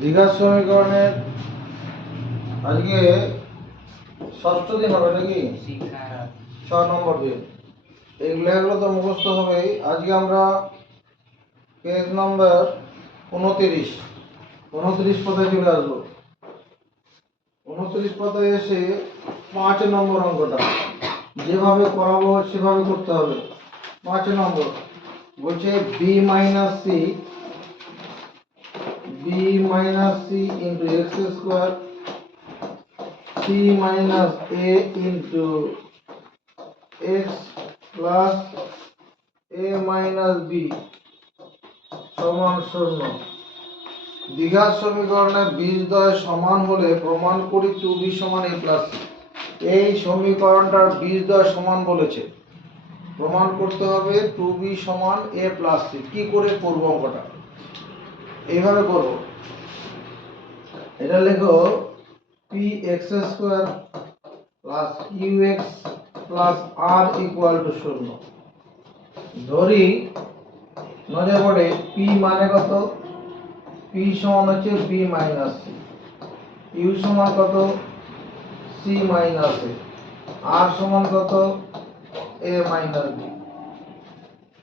দ্বিঘাত সমীকরণের আজকে ষষ্ঠ দিন হবে নাকি? 6 নম্বর দিন। এগুলো তো মুখস্থ হবেই। আজকে আমরা পেজ নম্বর 29 পাতায় চলে আসবো। 29 পাতায় এসে 5 নম্বর অঙ্কটা যেভাবে করাবো সেভাবে করতে হবে। 5 নম্বর বলছে B minus C into X square C minus A into X plus A minus B সমান 0। দ্বিঘাত সমীকরণে বীজদ্বয় সমান হলে প্রমাণ করি 2b সমান a প্লাস c। এই সমীকরণটার বীজদ্বয় সমান বলেছে, প্রমাণ করতে হবে 2b সমান a প্লাস c। কি করে করব অঙ্কটা? এইভাবে করব। এটা লেখো px square plus qx plus r equal to 0। ধরি নজর পড়ে p মানে কত? p সমান হচ্ছে b মাইনাস c, u সমান কত? c মাইনাস a, r সমান কত? a minus b।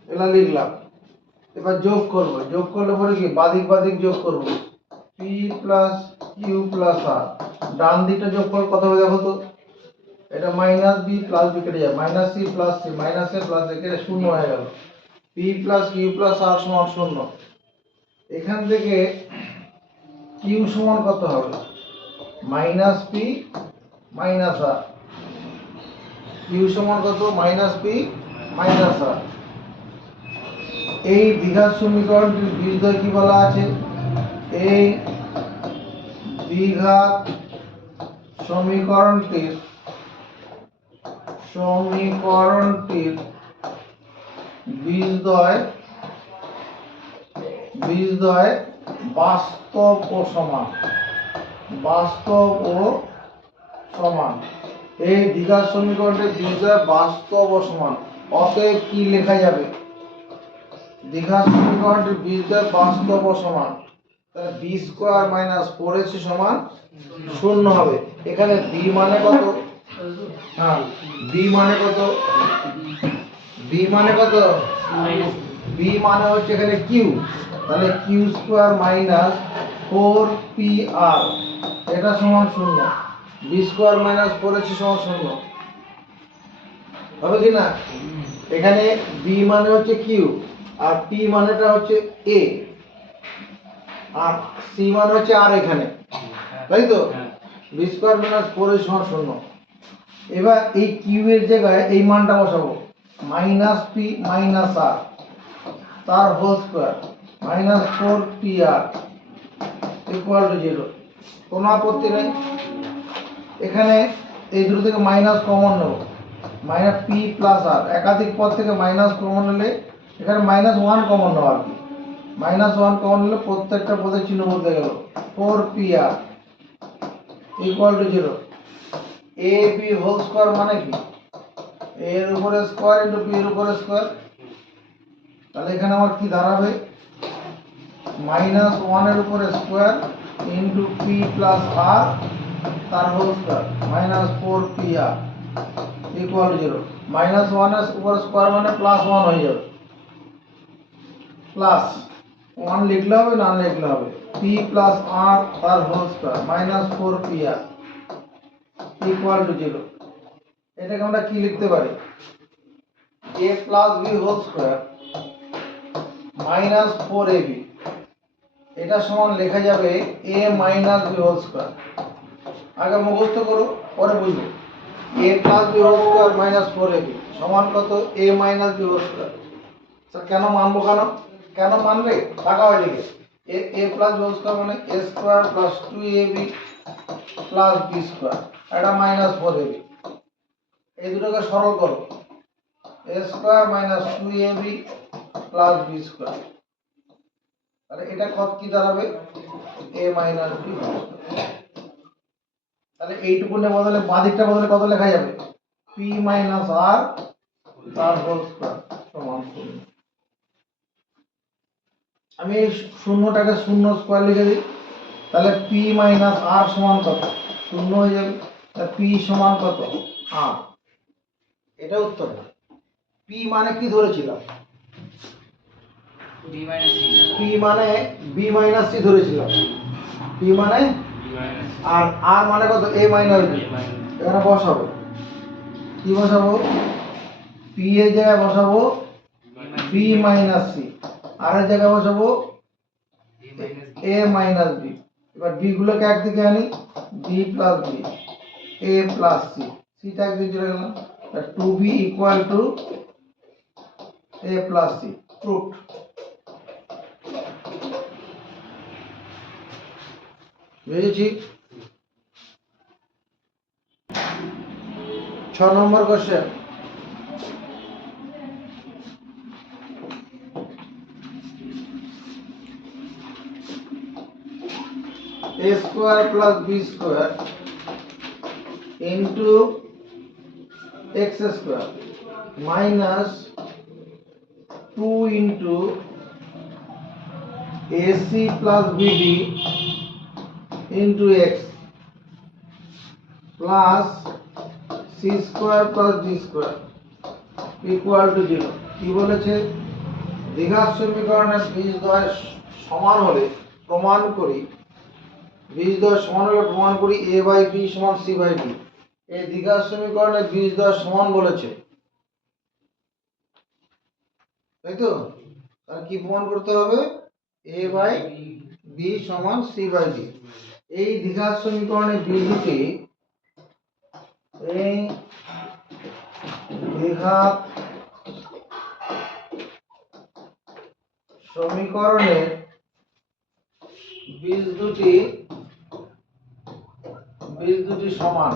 এটা লিখলাম। এবার যোগ করব। যোগ করলে পরে কি বাদিক বাদিক যোগ করব। p plus q plus r, ডান দিকটা যোগ করলে কত হবে দেখো তো? এটা মাইনাস b প্লাস b কেটে যায়, minus c plus c, minus a plus a কেটে 0 হয়ে গেল। p plus q plus r সমান 0। এখান থেকে q সমান কত হবে? Minus p minus r। q সমান কত? Minus p minus r। এই দ্বিঘাত সমীকরণটির বীজদ্বয় কি বলা আছে? এই দ্বিঘাত সমীকরণটির বীজদ্বয় বাস্তব ও সমান। বাস্তব ও সমান। এই দ্বিঘাত সমীকরণটির বীজদ্বয় বাস্তব ও সমান। অতএব কি লেখা যাবে? দ্বিঘাত সমীকরণটির বীজদ্বয় বাস্তব ও সমান। তাহলে b স্কয়ার মাইনাস 4ac সমান 0 হবে। এখানে b মানে কত? হ্যাঁ, b মানে কত? b মানে কত? b মানে হচ্ছে এখানে q। তাহলে q স্কয়ার মাইনাস 4pr এটা সমান 0। b স্কয়ার মাইনাস 4ac সমান 0 হবে কি না? এখানে b মানে হচ্ছে q আর p মানেটা হচ্ছে a আর c মানে হচ্ছে r এখানে, তাই তো? b স্কয়ার মাইনাস 4ac সমান 0। এবার এই q এর জায়গায় এই মানটা বসাবো, মাইনাস p মাইনাস r তার whole square minus 4pr equal to 0। কোনো আপত্তি নেই। এখানে এই দুটো থেকে মাইনাস কমন নেব, মাইনাস p প্লাস r। একাধিক পদ থেকে মাইনাস কমন নিলে এখানে মাইনাস 1 কমন নেব আর কি। মাইনাস 1 কমন নিলে প্রত্যেকটা পদের চিহ্ন বদলে গেল। 4pr equal to 0। ab whole square মানে কি? a এর উপরে স্কয়ার ইনটু p এর উপরে স্কয়ার। তাহলে এখানে আমার কি দাঁড়াবে? মাইনাস 1 এর উপরে square into p plus r তার whole square minus 4pr equal 0। Minus 1 এর উপর স্কয়ার মানে প্লাস 1 হয়ে যাবে। প্লাস 1 লিখলে হবে না লিখলে হবে। p প্লাস r তার whole square minus 4pr equal to 0। এটাকে আমরা কি লিখতে পারি? a plus b whole square minus 4ab এটা সমান লেখা যাবে a minus b whole square. আগে মুখস্থ করো, পরে বুঝবো। a plus b whole square minus 4ab সমান কত? a minus b whole square. Sir কেন মানবো? কেন মানবে? টাকা হয় লিখে a plus b whole square মানে a square plus 2ab plus b square, এটা মাইনাস 4ab। এই দুটোকে সরল করো, a square minus 2ab plus b square. তাহলে এটা কত কি দাঁড়াবে? a minus b। তাহলে এইটুকুনের বদলে বাদিকটা বদলে কত লেখা যাবে? p মাইনাস r তার হোল স্কয়ার সমান 0। আমি এই শূন্যটাকে শূন্য স্কয়ার লিখে দিই। তাহলে পি মাইনাস আর সমান কত? শূন্য হয়ে যাবে। পি সমান কত? আর। এটা উত্তর না। পি মানে কি ধরেছিলাম? পি মানে বি মাইনাস সি ধরেছিলাম। পি মানে আর আর মানে কত? এ মাইনাস বি। এখানে বসাবো, কি বসাবো? পি এর জায়গায় বসাবো বি মাইনাস সি, আর এর জায়গায় বসাবো এ মাইনাস বি। এবার বি গুলোকে একদিকে আনি, B plus B, A plus C, সিটা একদিকে চলে গেল। Two B equal to A plus C, proved. বুঝেছি? 6 number question. a square plus b square into x square minus 2 into ac plus bd into x plus c square plus d square equal to 0। কি বলেছে? দ্বিঘাত সমীকরণের বীজদ্বয় সমান হলে প্রমাণ করি, বীজদ্বয় সমান হলে প্রমাণ করি a বাই b সমান c বাই d। এই দ্বিঘাত সমীকরণের বীজদ্বয় সমান বলেছে, তাই তো? তাহলে কি প্রমাণ করতে হবে? a বাই b সমান c বাই d। এই দ্বিঘাত সমীকরণের বীজ দুটি, এই দ্বিঘাত সমীকরণের বীজ দুটি সমান।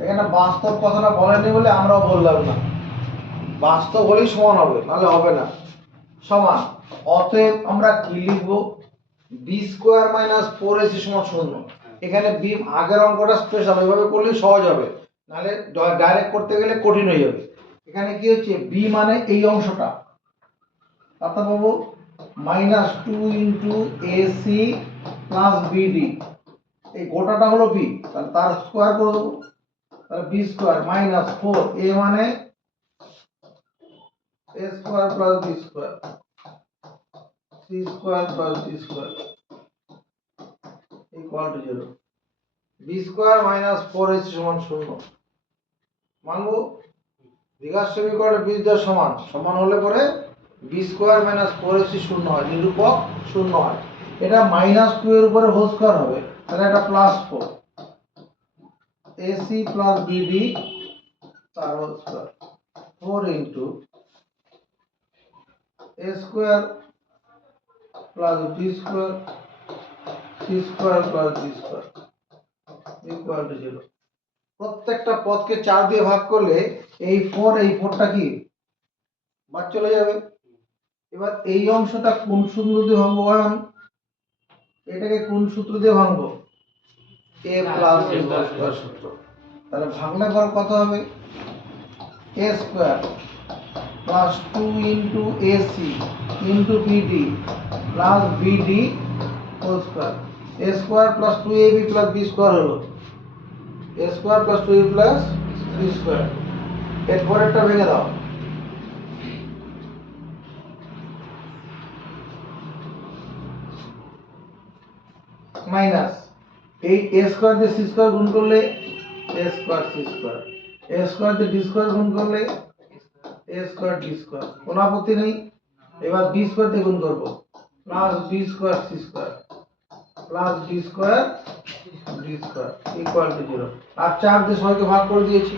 এখানে বাস্তব কথাটা বলেনি বলে আমরাও বললাম না, বাস্তব হলেই সমান হবে, নাহলে হবে না। সমান, অতএব আমরা কি লিখবো? বি স্কোয়ার মাইনাস 4ac সমান 0। এখানে বি আগের অঙ্কটা স্পেশাল, এইভাবে করলেই সহজ হবে, নাহলে ডাইরেক্ট করতে গেলে কঠিন হয়ে যাবে। এখানে কি হচ্ছে? বি মানে এই অংশটা, অর্থাৎ পাবো minus 2 into AC plus BD. এই গোটাটা হলো বি, তাহলে তার স্কোয়ার করে দেবো। তাহলে বি স্কোয়ার মাইনাস 4 এ মানে a square plus b square, c square plus d square equal to 0। b square minus 4ac সমান 0 মানবো? দ্বিঘাত সমীকরণের বীজদ্বয় সমান, সমান হলে পরে b square minus 4ac 0 হয়, নিরূপক 0 হয়। এটা মাইনাস 2 এর উপরে হোল স্কয়ার হবে, তাহলে এটা প্লাস 4 ac plus bd তার whole square 4 into a square plus b square c square plus d square equal to 0। প্রত্যেকটা পদকে 4 দিয়ে ভাগ করলে এই 4টা কি বাদ চলে যাবে। এবার এই অংশটা কোন সূত্র দিয়ে ভাঙবো বলেন? এটাকে কোন সূত্র দিয়ে ভাঙবো? a প্লাস b স্কয়ার সূত্র। তাহলে ভাঙলে পর কত হবে? a square plus 2 into ac into bd plus bd whole square. a square plus 2ab plus b square হলো a square plus 2ab plus b square. এর পরেরটা ভেঙে দাও, মাইনাস এই a স্কয়ার দিয়ে c স্কয়ার গুণ করলে a square c square, a square দিয়ে d স্কয়ার গুণ করলে a স্কয়ার d স্কয়ার, কোনো আপত্তি নেই। এবার b স্কয়ার দিয়ে গুণ করব, plus b square c square plus d square d square equal to 0। আর 4 দিয়ে সবাইকে ভাগ করে দিয়েছি।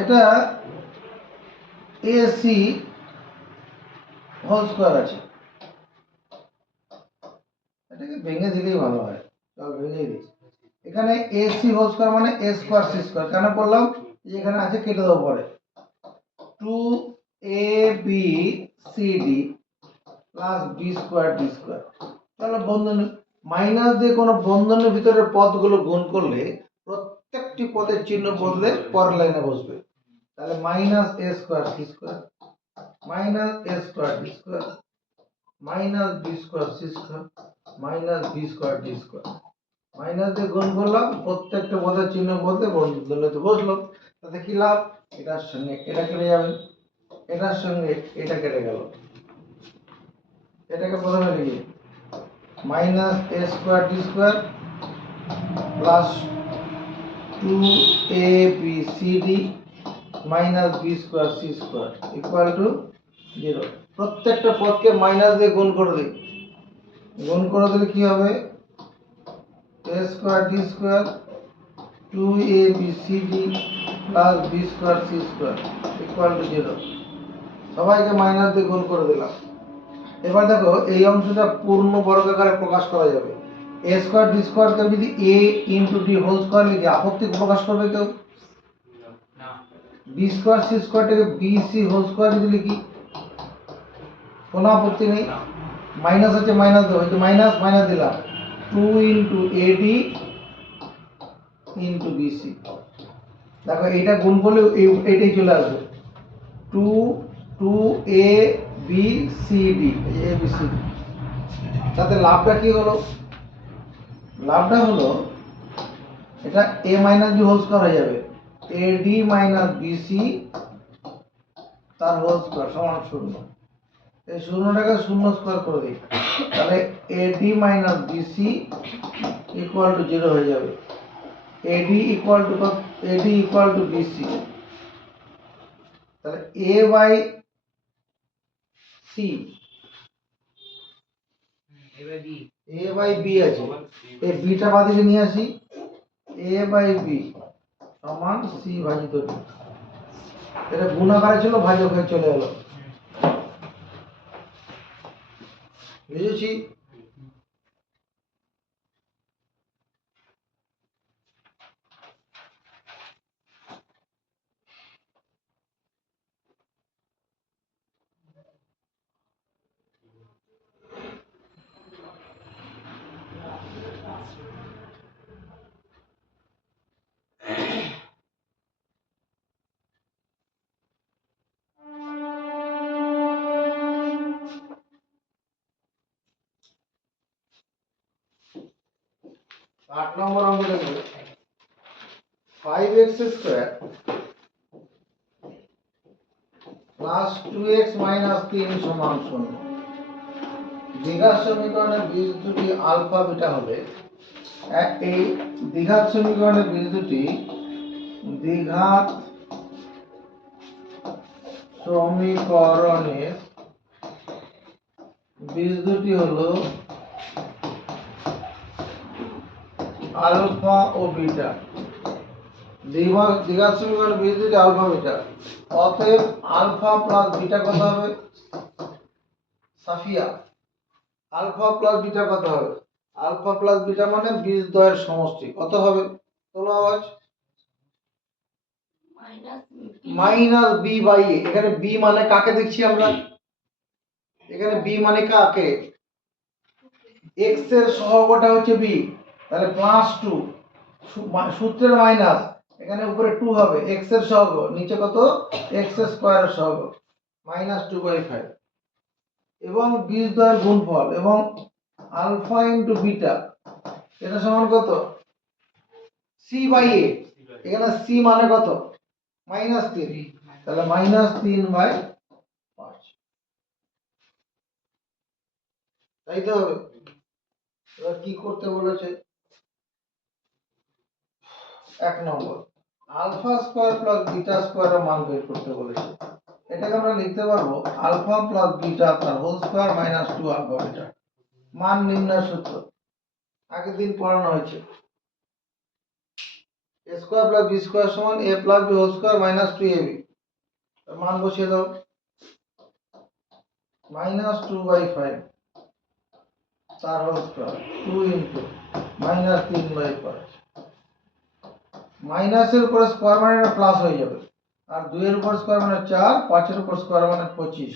এটা ac হোল স্কয়ার আছে, এটাকে ভেঙে দিলেই ভালো হয়। চল ভেঙে দিই। এখানে ac হোল স্কয়ার মানে a স্কয়ার c স্কয়ার, কেন করলাম? এখানে আছে, কেটে দেবো পরে। 2abcd plus b square d square. তাহলে বন্ধনী মাইনাস দিয়ে কোনো বন্ধনের ভিতরে পদগুলো গুণ করলে প্রত্যেকটি পদের চিহ্ন বদলে পরের লাইনে বসবে। তাহলে minus a square c square minus A square D square minus B square C square minus B square D square. Minus দিয়ে গুণ করলাম, প্রত্যেকটা পদের চিহ্ন বলতে বন্ধনীতে বসলো। তাতে কি লাভ? এটার সঙ্গে এটা কেটে যাবে, এটার সঙ্গে এটা কেটে গেল। এটাকে প্রথমে লিখি minus A square D square plus 2abcd minus B square C square equal to 0। প্রত্যেকটা পদকে মাইনাস দিয়ে গুণ করে দিই। গুণ করে দিলে কি হবে? A square D square 2abcd plus B square C square equal to 0। সবাইকে মাইনাস দিয়ে গুণ করে দিলাম। এবার দেখো এই অংশটা পূর্ণ বর্গাকারে প্রকাশ করা যাবে। এ স্কোয়ার ডি স্কোয়ারকে যদি A into D whole square লিখে আপত্তি প্রকাশ করবে কেউ? বি স্কোয়ার সি স্কোয়ারটাকে বি সি হোল স্কোয়ার যদি লিখি কোনো আপত্তি নেই। মাইনাস আছে মাইনাস দেবো, এই মাইনাস মাইনাস দিলাম 2 ইন্টু এডি ইন্টু বিসি। দেখো এইটা গুণ করলে এইটাই চলে আসবে 2 A B C D, A B C D. তাতে লাভটা কি হলো? লাভটা হলো এটা A minus B whole square হয়ে যাবে, এডি মাইনাস বিসি তার হোল স্কোয়ার সমান 0। এই শূন্যটাকে শূন্য স্কোয়ার করে দিই, তাহলে AD minus BC equal to 0 হয়ে যাবে। এডি ইকুয়াল টু বিসি, তাহলে A by C A by B আছে, এই বিটা বাদিকে নিয়ে আসি, এ বাই বি সমান সি ভাজিত ডি। এটা গুণাকারে ছিল, ভাজক হয়ে চলে এলো। বুঝেছি? आठ नंबर अंक देखो 5x square plus 2x minus 3 समान 0। দ্বিঘাত সমীকরণের বীজ দুটি আলফা বিটা হবে। এই দ্বিঘাত সমীকরণের বীজ দুটি দ্বিঘাত সমীকরণের বীজ দুটি হলো আলফা ও বিটা। দ্বিঘাত সমীকরণের বীজ দুটি আলফা বিটা, অতএব আলফা প্লাস বিটা কত হবে? সাফিয়া, আলফা প্লাস বিটা কত হবে? আলফা প্লাস বিটা মানে বীজ দ্বয়ের সমষ্টি কত হবে? তোলো আওয়াজ। মাইনাস বি বাই এ। এখানে বি মানে কাকে দেখছি আমরা? এখানে বি মানে কাকে? এক্স এর সহগটা হচ্ছে বি, তাহলে প্লাস 2 সূত্রের মাইনাস, এখানে উপরে 2 হবে এক্স এর সহগ, নিচে কত? এক্স স্কয়ারের সহগ মাইনাস 2/5 এবং বীজদ্বয়ের গুণফল এবং আলফা ইনটু বিটা এটা সমান কত? সি বাই এ। এখানে সি মানে কত? -3, তাহলে -3/5। তাই তো হবে। এবার কি করতে বলেছে? 1 নম্বর আলফা স্কয়ার প্লাস বিটা স্কয়ারের মান বের করতে বলেছে। এটাকে আমরা লিখতে পারবো আলফা প্লাস বিটা তার whole square minus 2 alpha beta. মান নির্ণয় সূত্র আগের দিন পড়ানো হয়েছে। a square plus B square সমান a plus B whole square minus 2ab। এর মান বসিয়ে দাও, -2/5 তার হোল স্কয়ার 2 ইনটু -3/5। মাইনাসের উপরে স্কয়ার মানে এটা প্লাস হয়ে যাবে, আর 2 এর উপর স্কয়ার মানে 4, 5 এর উপর স্কয়ার মানে 25,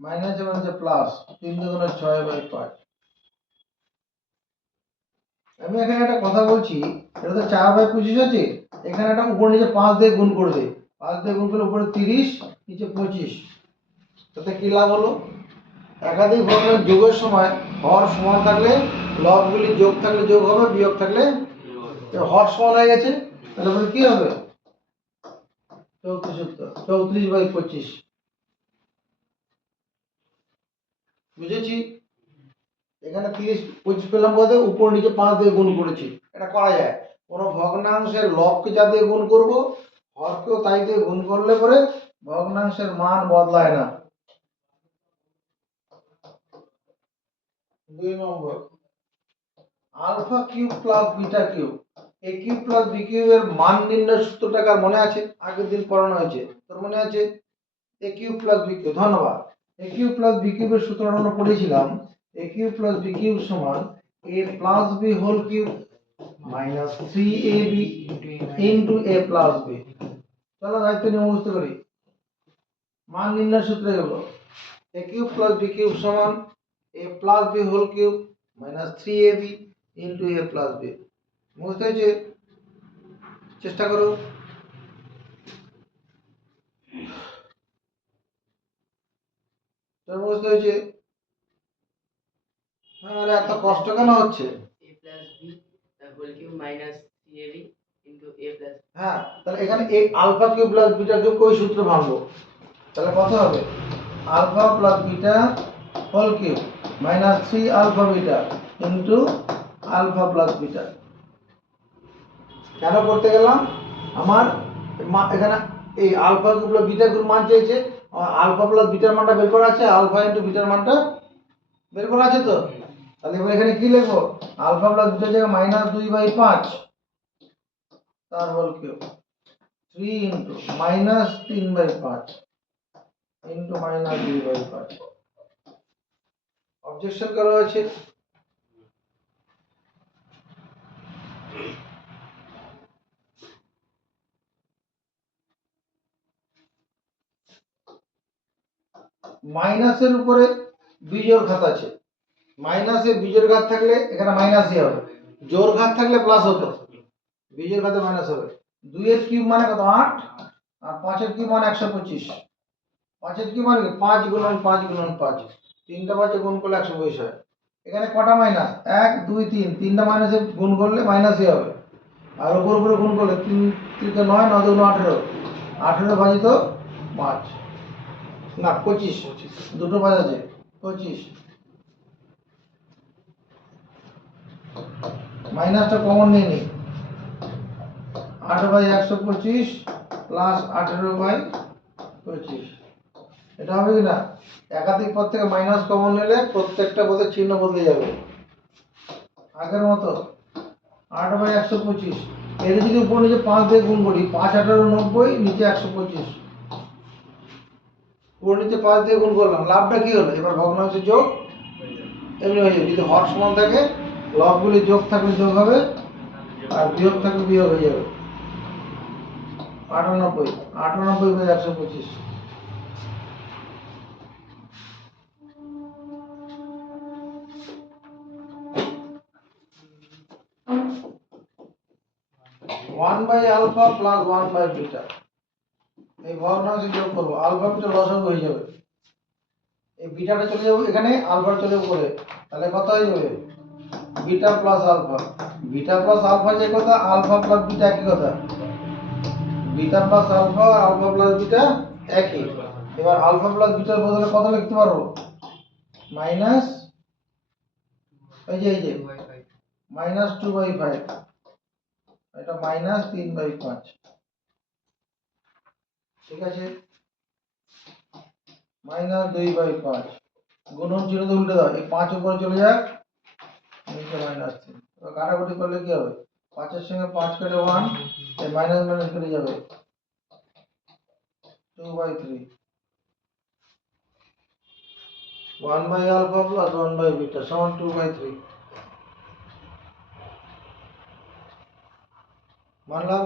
মাইনাস মানে প্লাস 3 দুগুণে 6/5। আমি এখানে একটা কথা বলছি, এটা তো 4/25 আছে, এখানে একটা উপর নিচে 5 দিয়ে গুণ করে দে। 5 দিয়ে গুণ করলে উপরে 30, নিচে 25, তাতে কি লাভ হলো? একাধিক ভগ্নাংশ যোগের সময় হর সমান থাকলে লবগুলি যোগ থাকলে যোগ হবে, বিয়োগ থাকলে হর সমান হয়ে গেছে, তাহলে বলে কি হবে? 34/25। বুঝেছি? এখানে 30/25 পেলাম বলতে উপর নিচে 5 দিয়ে গুণ করেছি। এটা করা যায়। কোনো ভগ্নাংশের লবকে যা দিয়ে গুণ করব, হরকেও তাই দিয়ে গুণ করলে পরে ভগ্নাংশের মান বদলায় না। 2 নম্বর, alpha cube plus beta cube, A cube plus B কিউবের মান নির্ণয় সূত্রটা কার মনে আছে? আগের দিন পড়ানো হয়েছে, তোর মনে আছে? A cube plus B cube, ধন্যবাদ। এ কিউব প্লাস বি কিউবের সূত্রটা আমরা পড়েছিলাম, A cube plus B cube সমান A plus B whole cube minus 3ab into A plus B. চলো দায়িত্ব নিয়ে মুখস্থ করি। মান নির্ণয় সূত্র হলো A cube plus B cube সমান A plus B whole cube minus 3ab into A plus B. মুখস্থ হয়েছে? চেষ্টা করো। তোর মুখস্থ হয়েছে? আরে এত কষ্ট কেন হচ্ছে? a plus b whole cube minus 3ab into a plus হ্যাঁ, তাহলে এখানে এই alpha cube plus beta cube ওই সূত্র ভাঙবো। তাহলে কত হবে? Alpha plus beta whole cube minus 3 alpha beta into alpha plus beta. কেন করতে গেলাম? আমার এখানে এই alpha cube plus beta cube মান চাইছে, আলফা প্লাস বিটার মানটা বের করা আছে, আলফা ইনটু বিটার মানটা বের করা আছে তো। তাহলে এবার এখানে কি লিখবো? আলফা প্লাস বিটার জায়গায় মাইনাস 2/5 তার whole cube 3 into minus 3/5 into minus 2/5। Objection করা আছে? মাইনাসের উপরে বিজোড় ঘাত আছে, মাইনাসে বিজোড় ঘাত থাকলে এখানে মাইনাসই হবে, জোড় ঘাত থাকলে প্লাস হতো, বিজোড় ঘাতে মাইনাস হবে। 2 এর কিউব মানে কত? 8, আর 5 এর কিউব মানে 125। 5 এর কিউব মানে 5 গুণন 5 গুণন 5, তিনটা 5 গুণ করলে 125 হয়। এখানে কটা মাইনাস? 1 2 3, তিনটা মাইনাসে গুণ করলে মাইনাসই হবে, আর উপর উপরে গুণ করলে 3 3 9 9 2 18, 18 ভাজিত 5 না 25, দুটো 5 আছে 25। মাইনাসটা কমন নিয়ে নি, 8/125 প্লাস 18/25। এটা হবে কি না? একাধিক পদ থেকে মাইনাস কমন নিলে প্রত্যেকটা পদের চিহ্ন বদলে যাবে। আগের মতো 8/125, এর যদি উপর নিচে 5 দিয়ে গুণ করি, 5 18 90, নিচে 125, উপর নিচে 5 দিয়ে গুণ করলাম, লাভটা কি হলো? এবার ভগ্নাংশের যোগ এমনি হয়ে যাবে। যদি হর সমান থাকে লবগুলি যোগ থাকলে যোগ হবে, আর বিয়োগ থাকলে বিয়োগ হয়ে যাবে। 98/125। 1/আলফা প্লাস 1/বিটা, এই ভগ্নাংশে যোগ করবো, আলফা বিটা লসাগু হয়ে যাবে, এই বিটাটা চলে যাবে এখানে, আলফা চলে উপরে, তাহলে কত হয়ে যাবে? Beta plus alpha. Beta plus alpha যে কথা, আলফা প্লাস বিটা একই কথা। Beta plus alpha, alpha plus beta একই। এবার আলফা প্লাস বিটার বদলে কত লিখতে পারবো? মাইনাস, এই যে মাইনাস 2/5, এটা মাইনাস 3/5। ঠিক আছে, মাইনাস 2/5, গুণন চিহ্ন তো উল্টে দাও, এই 5 উপরে চলে যাক, নিচে মাইনাস 3। এবার কাটাকুটি করলে কি হবে? 5 এর সঙ্গে 5 কেটে 1, এই মাইনাস মাইনাস কেটে যাবে, 2/3। 1/আলফা প্লাস 1/বিটা সমান 2/3। মানলাম?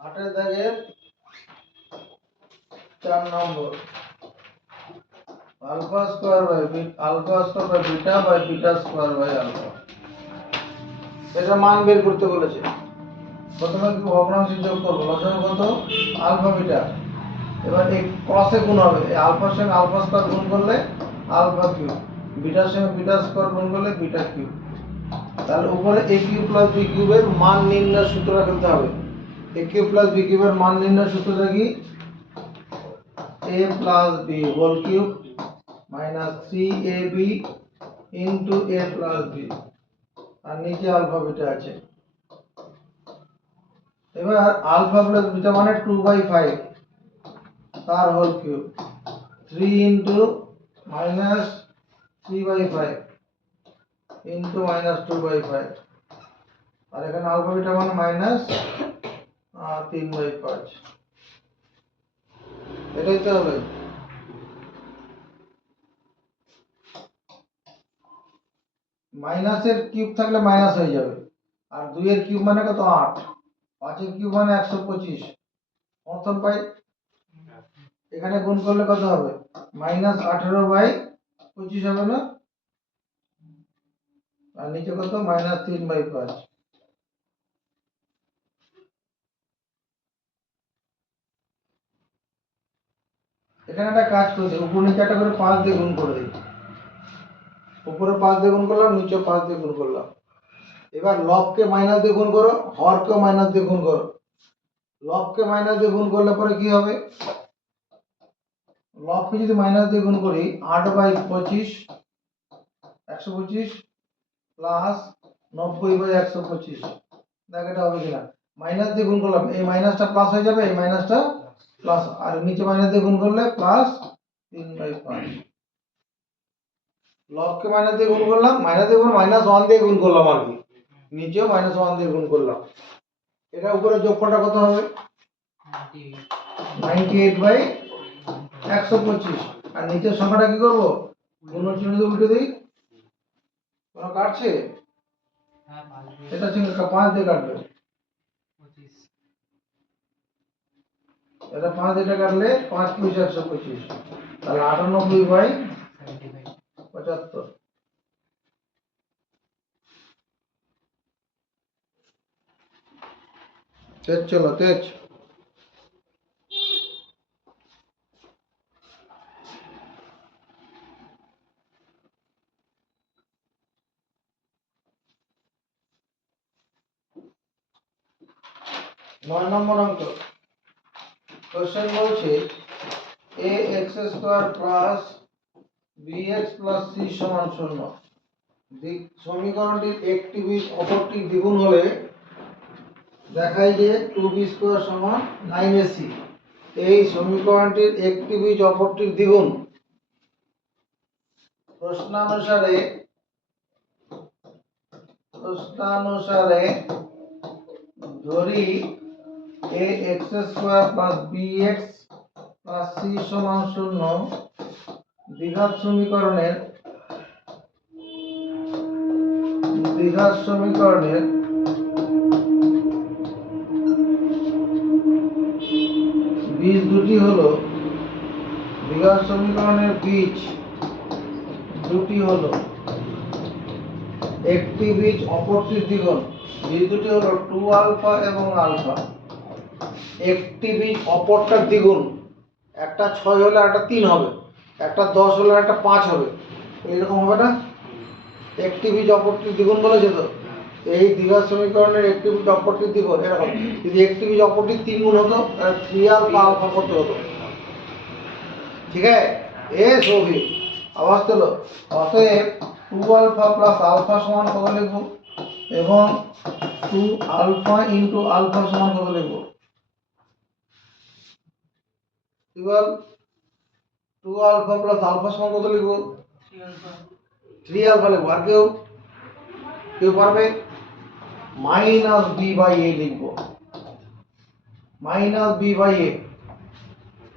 8 দাগের 4 নম্বর alpha square by beta by beta square by alpha. এটা মান বের করতে বলেছে। প্রথমে কি ভগ্নাংশ যোগ করবো, লসাগু কত আলফা বিটা। এবার এই ক্রসে গুণ হবে, এই আলফার সঙ্গে আলফা স্কয়ার গুণ করলে আলফা কিউব, বিটার সঙ্গে বিটা স্কয়ার গুণ করলে বিটা কিউব। তাহলে উপরে a কিউব প্লাস b কিউবের মান নির্ণয়ের সূত্রটা ফেলতে হবে। a কিউব প্লাস b কিউবের মান নির্ণয়ের সূত্রটা কি, a plus b whole cube minus 3ab into a plus b, আর নিচে আলফা বিটা আছে। এবার আলফা প্লাস বিটা মানে 2/5 তার whole cube 3 into minus 3/5 into minus 2/5, আর এখানে আলফা বিটা মানে মাইনাস 3/5। এটাই তো হবে। মাইনাসের কিউব থাকলে মাইনাস হয়ে যাবে, আর 2 এর কিউব মানে কত 8, 5 এর কিউব মানে 125 প্রথম পাই। এখানে গুণ করলে কত হবে, মাইনাস 18/25 হবে না, আর নিচে কত মাইনাস 3/5। এখানে একটা কাজ করছি, উপর নিচে একটা করে 5 দিয়ে গুণ করে দিই। উপরে 5 দিয়ে গুণ করলাম, নিচে 5 দিয়ে গুণ করলাম। এবার লবকে মাইনাস দিয়ে গুণ করো, হরকেও মাইনাস দিয়ে গুণ করো। লবকে মাইনাস দিয়ে গুণ করলে পরে কি হবে, লবকে যদি মাইনাস দিয়ে গুণ করি 8/25 125 প্লাস 90/125, দেখ এটা হবে কিনা। মাইনাস দিয়ে গুণ করলাম, এই মাইনাসটা প্লাস হয়ে যাবে, এই মাইনাসটা প্লাস, আর নিচে মাইনাস দিয়ে গুণ করলে প্লাস 3/5। লবকে মাইনাস দিয়ে গুণ করলাম, মাইনাস দিয়ে গুণ মাইনাস 1 দিয়ে গুণ করলাম আর কি, নিচেও মাইনাস 1 দিয়ে গুণ করলাম। এটা উপরে যোগফলটা কত হবে, 98/125, আর নিচের সংখ্যাটা কি করব, গুণ চিহ্ন দিয়ে উল্টে দিই। কোনো কাটছে, এটা চিহ্ন 5 দিয়ে কাটবে, এটা 5 দিয়ে কাটলে 5 + 125, তাহলে 98/75। তেজ চলো তেজ। নয় নম্বর অঙ্ক। কোশ্চেন বলছে ax² plus bx plus c সমান 0। সমীকরণটির একটি বীজ অপরটির দ্বিগুণ হলে দেখায় যে 2b² সমান 9ac। এই সমীকরণটির একটি বীজ অপরটির দ্বিগুণ। প্রশ্নানুসারে ধরি ax² plus bx plus c সমান 0 দ্বিঘাত সমীকরণের বীজ দুটি হলো, দ্বিঘাত সমীকরণের বীজ দুটি হলো একটি বীজ অপরটির দ্বিগুণ। বীজ দুটি হলো 2α এবং আলফা। একটি বীজ অপরটার দ্বিগুণ, একটা 6 হলে একটা 3 হবে, একটা 10 হলে একটা 5 হবে, এরকম হবে না। একটি বীজ অপরটির দ্বিগুণ বলেছে তো, এই দ্বিঘাত সমীকরণের একটি বীজ অপরটির দ্বিগুণ এরকম। যদি একটি বীজ অপরটির 3 গুণ হতো তাহলে 3α আলফা করতে হতো, ঠিক আছে। এ সবই আওয়াজ তোলো। অতএব 2α প্লাস আলফা সমান কত লিখবো, এবং 2α ইন্টু আলফা সমান কত লিখবো, কি বল, 2α প্লাস আলফা সমান কত লিখবো, 3α লিখবো। আর কেউ কেউ পারবে, মাইনাস b/a লিখবো, মাইনাস b/a।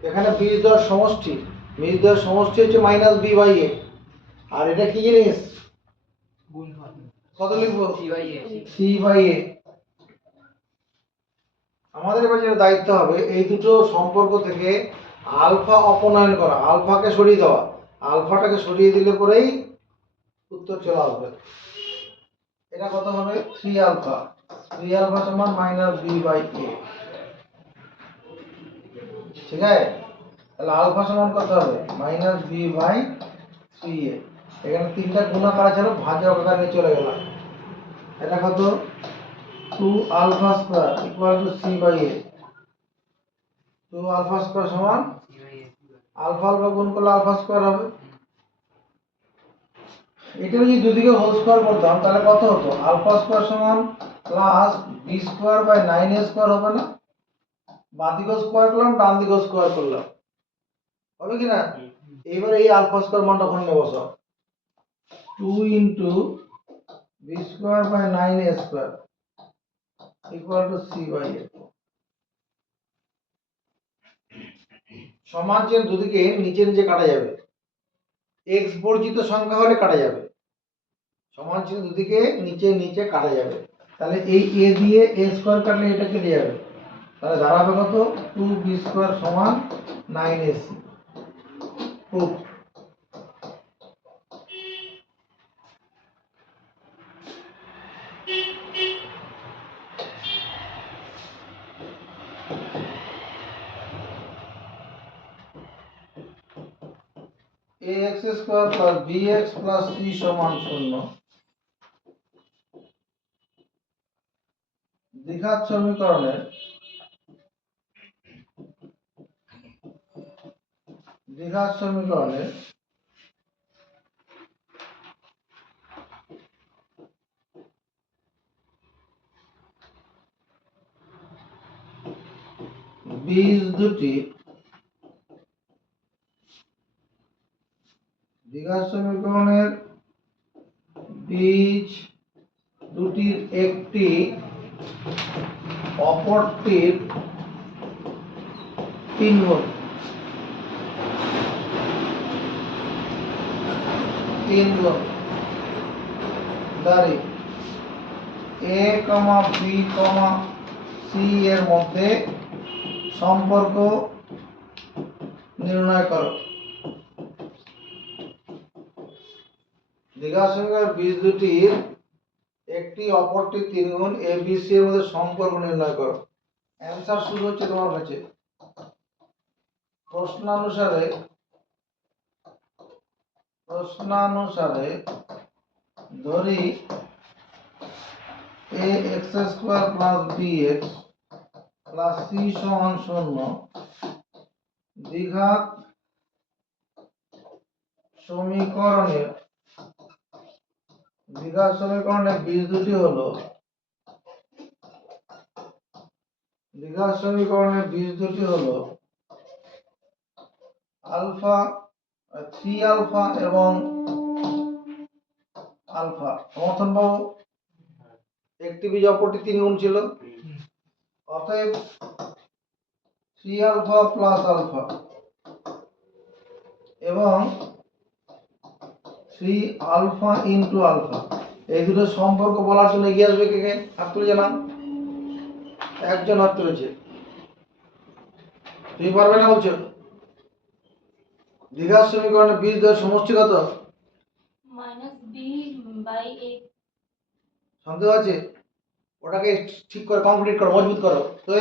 এখানে বীজদ্বয়ের সমষ্টি, বীজদ্বয়ের সমষ্টি হচ্ছে মাইনাস b/a, আর এটা কি জিনিস, কত লিখবো, c/a। আমাদের এবার যেটা দায়িত্ব হবে এই দুটো সম্পর্ক থেকে আলফা অপনয়ন করা, আলফাকে সরিয়ে দেওয়া। আলফাটাকে সরিয়ে দিলে পরেই উত্তর চলে আসবে। এটা কত হবে? 3 আলফা। 3 আলফা সমান মাইনাস বি বাই এ। ঠিক আছে, তাহলে আলফা সমান কত হবে? Minus B by 3a। এখানে তিনটা গুণাকার ছিল, ভাজক আকারে চলে গেল। এটা কত? 2 alpha square equal to c by a। 2 alpha square সমান আলফা আলফা গুণ করলে আলফা স্কয়ার হবে। এটা যদি দুদিকে হোল স্কয়ার করতাম তাহলে কত হতো? আলফা স্কয়ার সমান plus B square by 9a square হবে না? বাঁ দিকে স্কয়ার করলাম, ডান দিকে স্কয়ার করলাম, হবে কি না? এবার এই আলফা স্কয়ার মানটা ওখানে বসাও। 2 into B square by 9a square equal to c by a। সমান চিহ্ন দুদিকে নিচে নিচে কাটা যাবে, x বর্জিত সংখ্যা হলে কাটা যাবে। সমান চিহ্ন দুদিকে নিচে নিচে কাটা যাবে, তাহলে এই a দিয়ে a স্কয়ার কাটলে এটা কেটে যাবে। তাহলে দাঁড়াবে কত? 2b স্কয়ার সমান 9ac। Proof. ax square plus bx plus c সমান 0। দ্বিঘাত সমীকরণের বীজ দুটি দ্বিঘাত সমীকরণের বীজ দুটির একটি অপরটির 3 গুণ। 3 গুণ দাঁড়ি a, b, c এর মধ্যে সম্পর্ক নির্ণয় করো। দ্বিঘাত সমীকরণের বীজ দুটির একটি অপরটির 3 গুণ a, b, c এর মধ্যে সম্পর্ক নির্ণয় করো। অ্যানসার শুরু হচ্ছে তোমার কাছে। প্রশ্নানুসারে ধরি ax square plus bx plus c সমান 0। দ্বিঘাত সমীকরণের বীজ দুটি হলো আলফা, 3 আলফা এবং আলফা। সমর্থন পাবো, একটি বীজ অপরটি 3 গুণ ছিল, অতএব 3 আলফা প্লাস আলফা এবং 3 আলফা ইনটু আলফা। এই দুটো সম্পর্ক বলার জন্য এগিয়ে আসবে কে কে? হাত তুলে জানান। একজন হাত তুলেছে। তুমি পারবে না বলছো? দ্বিঘাত সমীকরণের বীজ দ্বয়ের সমষ্টি কত? b by a। সন্দেহ আছে? ওটাকে ঠিক করে কমপ্লিট করো, মজবুত করো। তো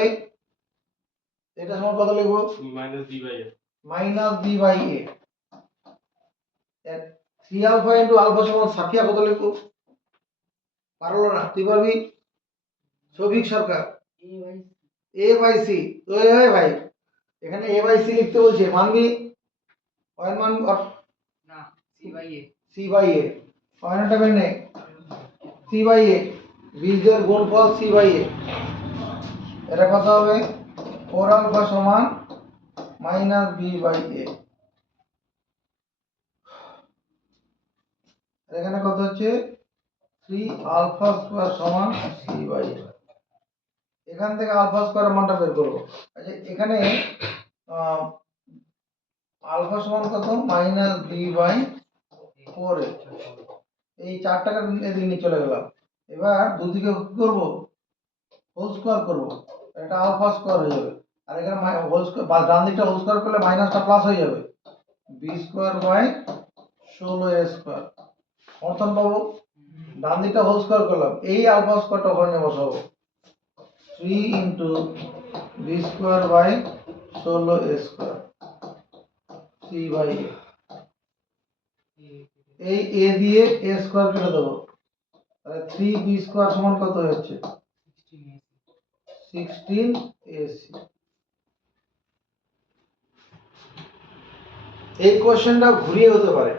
এটা সমান কত লিখবো? Minus b by a। 3 alpha into alpha সমান সাফিয়া কত লিখবো? পারলো না, তুই পারবি? Souvik Sarkar a by c। তো এই ভাই এখানে a বাই c লিখতে বলছে, মানবি? পয়েন্ট মান না c বাই a। পয়েন্টটা বের নে। c বাই a বীজের গুণফল c বাই a। এটা কত হবে? 4 আলফা সমান মাইনাস b বাই a। এখানে কত হচ্ছে? 3 আলফা স্কয়ার সমান c বাই a। এখান থেকে আলফা স্কয়ারের মানটা বের করব। আচ্ছা, এখানে আলফা সমান কত? Minus b by 4a। এই 4 টাকা এদিকে নিয়ে চলে গেলাম। এবার দুদিকে কি করব? হোল স্কয়ার করব। এটা আলফা স্কোয়ার হয়ে যাবে, আর এখানে হোল স্কোয়ার বা ডান দিকটা হোল স্কোয়ার করলে মাইনাসটা প্লাস হয়ে যাবে, B square by 16a square. সমর্থন পাবো, ডান দিকটা হোল স্কোয়ার করলাম, এই আলফা স্কোয়ারটা ওখানে বসাবো, 3 into B square by 16a square C by A. এই এ দিয়ে এ স্কোয়ার কেটে দেবো, তাহলে 3b স্কোয়ার সমান কত হচ্ছে 16ac। এই কোশ্চেনটা ঘুরিয়ে হতে পারে,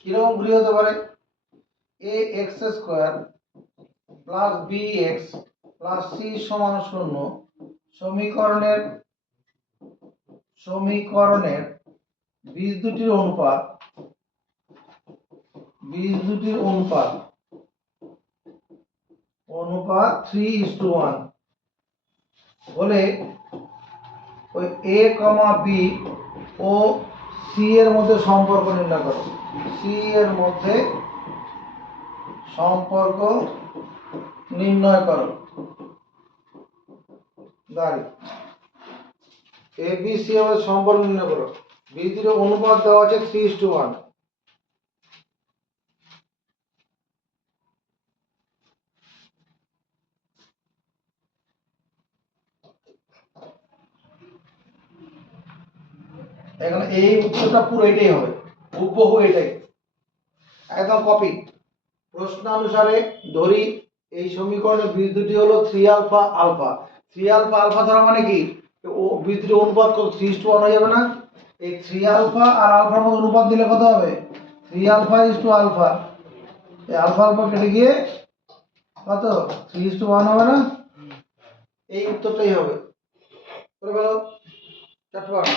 কিরকম ঘুরিয়ে হতে পারে, A X square plus B X plus C সমান 0 সমীকরণের বীজ দুটির অনুপাত 3:1 বলে ওই এ কমা বি ও সি এর মধ্যে সম্পর্ক নির্ণয় করো, সি এর মধ্যে সম্পর্ক নির্ণয় করো। দাঁড়ি এ বি সি এর মধ্যে সম্পর্ক নির্ণয় করো, বি দুটির অনুপাত দেওয়া আছে 3:1। এখানে এই উত্তরটা পুরো এটাই হবে, হুবহু এটাই, একদম কপি। প্রশ্ন অনুসারে ধরি এই সমীকরণের বীজ দুটি হলো 3α আলফা, 3α আলফা ধরা মানে কি, ও বীজ দুটি অনুপাত কত 3:1 হয়ে যাবে না, এই 3α আর আলফার মধ্যে অনুপাত দিলে কত হবে 3α:α, এই আলফা আলফা কেটে গিয়ে কত 3:1 হবে না, এই উত্তরটাই হবে। করে ফেলো চটপট।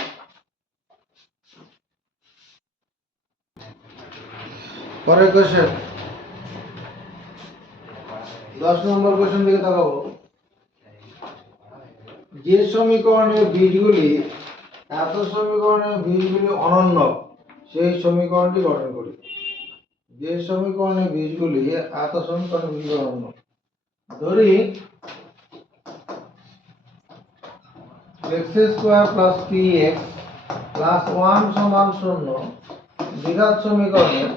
পরের কোশ্চেন 10 নম্বর কোশ্চেন দিকে তাকাবো। যে সমীকরণের বীজগুলি অনন্য সেই সমীকরণটি গঠন করি। যে সমীকরণের বীজগুলি এত সমীকরণের বীজগুলি অনন্য, ধরি x² + px + 1 সমান 0 দ্বিঘাত সমীকরণের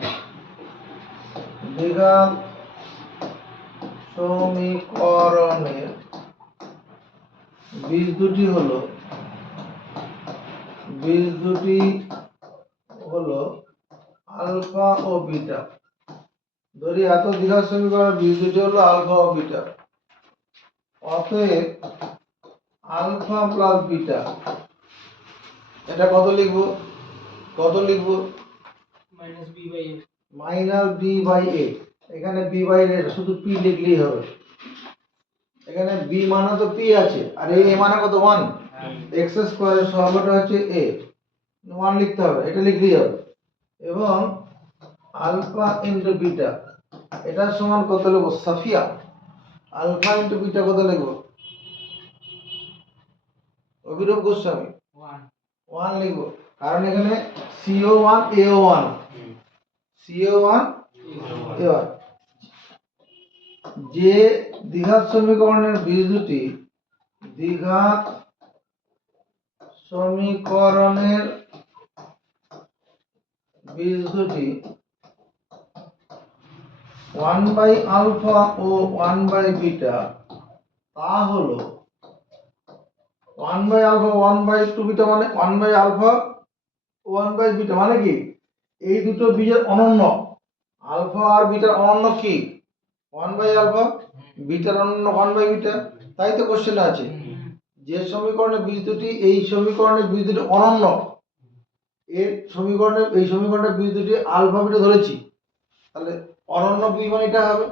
বীজ দুটি হলো আলফা ও বিটা। ধরি এত দ্বিঘাত সমীকরণের বীজ দুটি হলো আলফা ও বিটা, অতএব আলফা প্লাস বিটা, এটা কত লিখবো মাইনাস বি বাই এ। এখানে বি বাই এ শুধু পি লিখলেই হবে, এখানে বি মানে তো পি আছে আর এ মানে কত 1, এক্স স্কোয়ারের সহগটা হচ্ছে এ, 1 লিখতে হবে, এটা লিখলেই হবে। এবং আলফা ইন্টু বিটা এটার সমান কত লিখবো সাফিয়া, আলফা ইন্টু বিটা কত লিখবো অভিরূপ গোস্বামী 1 লিখবো, কারণ এখানে CO1 AO1 যে দ্বিঘাত সমীকরণের বীজ দুটি দ্বিঘাত সমীকরণের বীজ দুটি 1/α ও 1/β, তা হলো 1/α 1/2β মানে 1/α 1/β মানে কি এই দুটো বীজের অনন্য, আলফা আর বিটার অনন্য কি 1/α, বিটার অনন্য 1/β। তাই তো কোশ্চেন আছে যে সমীকরণের বীজ দুটি এই সমীকরণের বীজ দুটি অনন্য, এই সমীকরণের বীজ দুটি আলফা বিটা ধরেছি, তাহলে অনন্য বীজ মানে এটা হবে।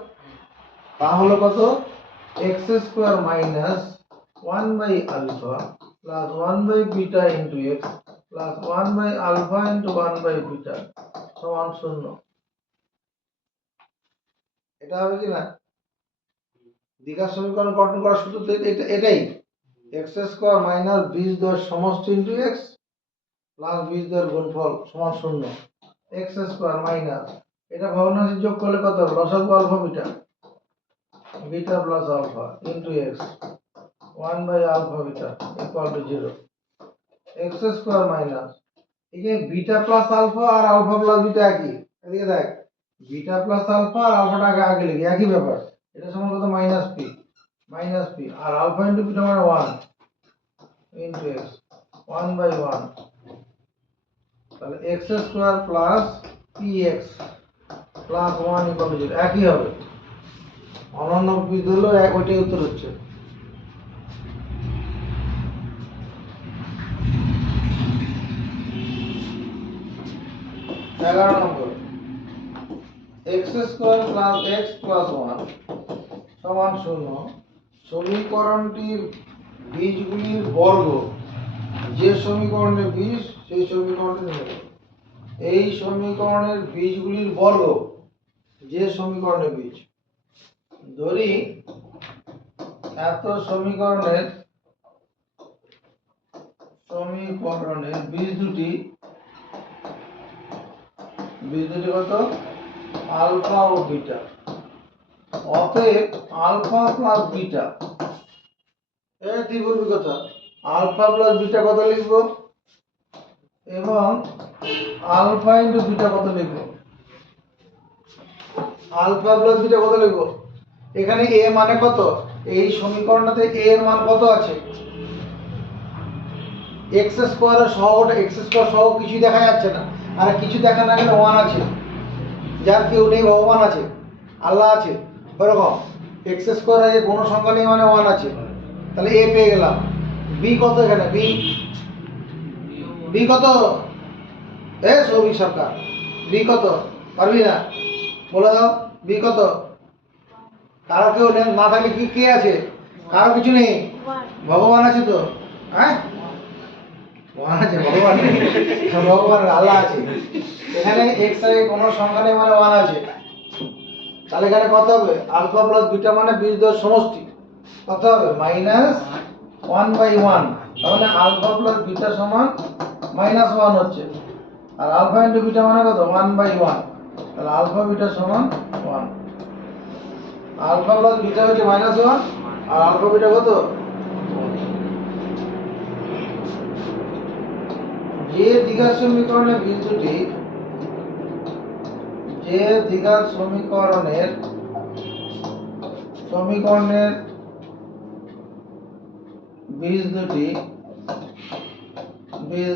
তাহলে কত x² - 1/α + 1/β * x + 1/α * 1/β সমান 0। এটা হবে কি না, দ্বিঘাত সমীকরণ গঠন করার সূত্র তো এটাই, x² - বীজদ্বয়ের সমষ্টি * x + বীজদ্বয়ের গুণফল সমান 0। x² - এটা ভগ্নাংশে যোগ করলে কত হবে লসাগু alpha beta, beta plus alpha * x 1 by alpha beta equal to 0 x square minus এখানে বিটা প্লাস আলফা আর আলফা প্লাস বিটা একই এদিকে দেখ বিটা প্লাস আলফা আর আলফাটা আগে আগে লিখি একই ব্যাপার এটা সমান কত minus P R alpha into beta মানে 1 ইনটু x 1 by 1 তাহলে x square plus px plus 1 equal to 0 একই হবে অনন্য পি দিলো ওইটাই উত্তর হচ্ছে 11 নম্বর x square plus x plus 1 সমান 0 সমীকরণটির বীজগুলির বর্গ যে সমীকরণের বীজ সেই সমীকরণটি নেবে এই সমীকরণের বীজগুলির বর্গ যে সমীকরণের বীজ ধরি এত সমীকরণের বীজ দুটি কত আলফা ও বিটা অতএব আলফা প্লাস বিটা তুই বলবি কথা আলফা প্লাস বিটা কত লিখবো এবং আলফা ইন্টু বিটা কত লিখবো আলফা প্লাস বিটা কত লিখবো এখানে এ মানে কত এই সমীকরণটাতে এ এর মান কত আছে এক্স স্কোয়ার সহটা এক্স স্কোয়ার সহ কিছু দেখা যাচ্ছে না আর কিছু দেখা না গেলে 1 আছে যার কেউ নেই ভগবান আছে আল্লাহ আছে ওরকম এক্স স্কোয়ার আছে কোনো সংখ্যা নেই মানে 1 আছে তাহলে এ পেয়ে গেলাম বি কত এখানে বি কত সৌভিক সরকার বি কত পারবি না বলে দাও বি কত কারো কেউ না থাকলে কি কে আছে কারো কিছু নেই ভগবান আছে তো হ্যাঁ ভগবান আছে ভগবান নেই ভগবান আল্লাহ আছে এখানে এক্স এর কোনো সংখ্যা নেই মানে 1 আছে তাহলে এখানে কত হবে আলফা প্লাস বিটা মানে বীজদ্বয়ের সমষ্টি কত হবে মাইনাস 1 বাই 1 তাহলে আলফা প্লাস বিটা সমান মাইনাস 1 হচ্ছে আর আলফা ইনটু বিটা মানে কত 1 বাই 1 তাহলে আলফা বিটা সমান 1 আলফা প্লাস বিটা হচ্ছে মাইনাস 1 আর আলফা বিটা কত যে দ্বিঘাত সমীকরণের বীজ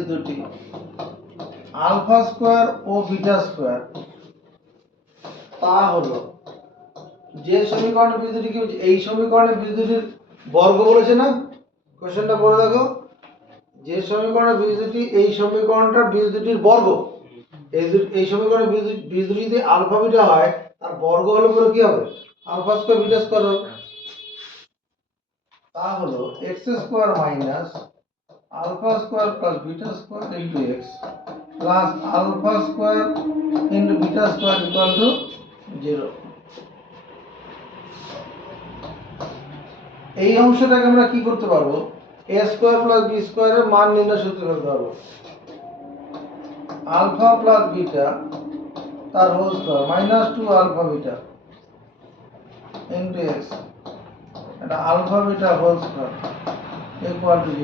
দুটি আলফা স্কয়ার ও বিটা স্কয়ার তা হলো যে সমীকরণের বীজ দুটি কি এই সমীকরণের বীজ দুটির বর্গ বলেছে না কোশ্চেনটা পড়ে দেখো যে সমীকরণের বীজ দুটি এই সমীকরণটার বীজ দুটির বর্গ এই সমীকরণের বীজ দুটি যদি আলফা বিটা হয় তার বর্গ হলে পরে কি হবে আলফা স্কয়ার বিটা স্কয়ার হবে তা হলো x square minus alpha square plus beta square into x plus alpha square into beta square equal to 0 এই অংশটাকে আমরা কি করতে পারবো a স্কয়ার প্লাস b স্কয়ারের মান নির্ণয় সূত্র করতে পারবো আলফা প্লাস বিটা তার whole square minus 2 alpha beta into x এটা alpha beta whole square equal to 0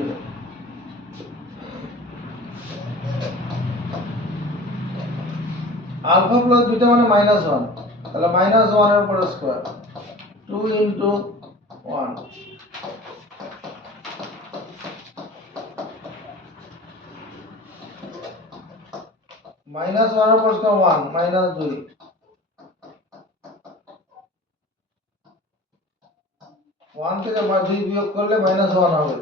alpha plus beta মানে মাইনাস 1 তাহলে মাইনাস 1 এর উপর স্কয়ার 2 ইনটু 1 মাইনাস 1 এর উপর স্কয়ার 1 মাইনাস 2 1 থেকে 2 বিয়োগ করলে মাইনাস 1 হবে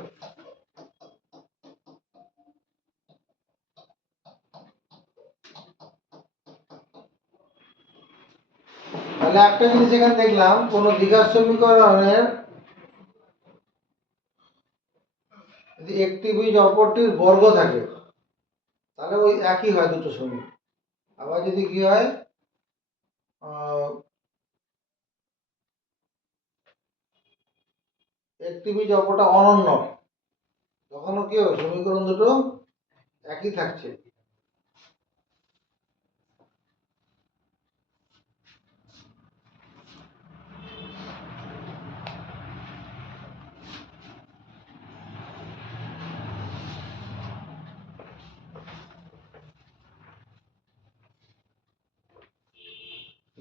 তাহলে একটা জিনিস এখানে দেখলাম কোন দ্বিঘাত সমীকরণের যদি একটি বীজ অপরটির বর্গ থাকে তাহলে ওই একই হয় দুটো সমীকরণ আবার যদি কি হয় একটি বীজ অপরটা অনন্য তখনও কি হবে সমীকরণ দুটো একই থাকছে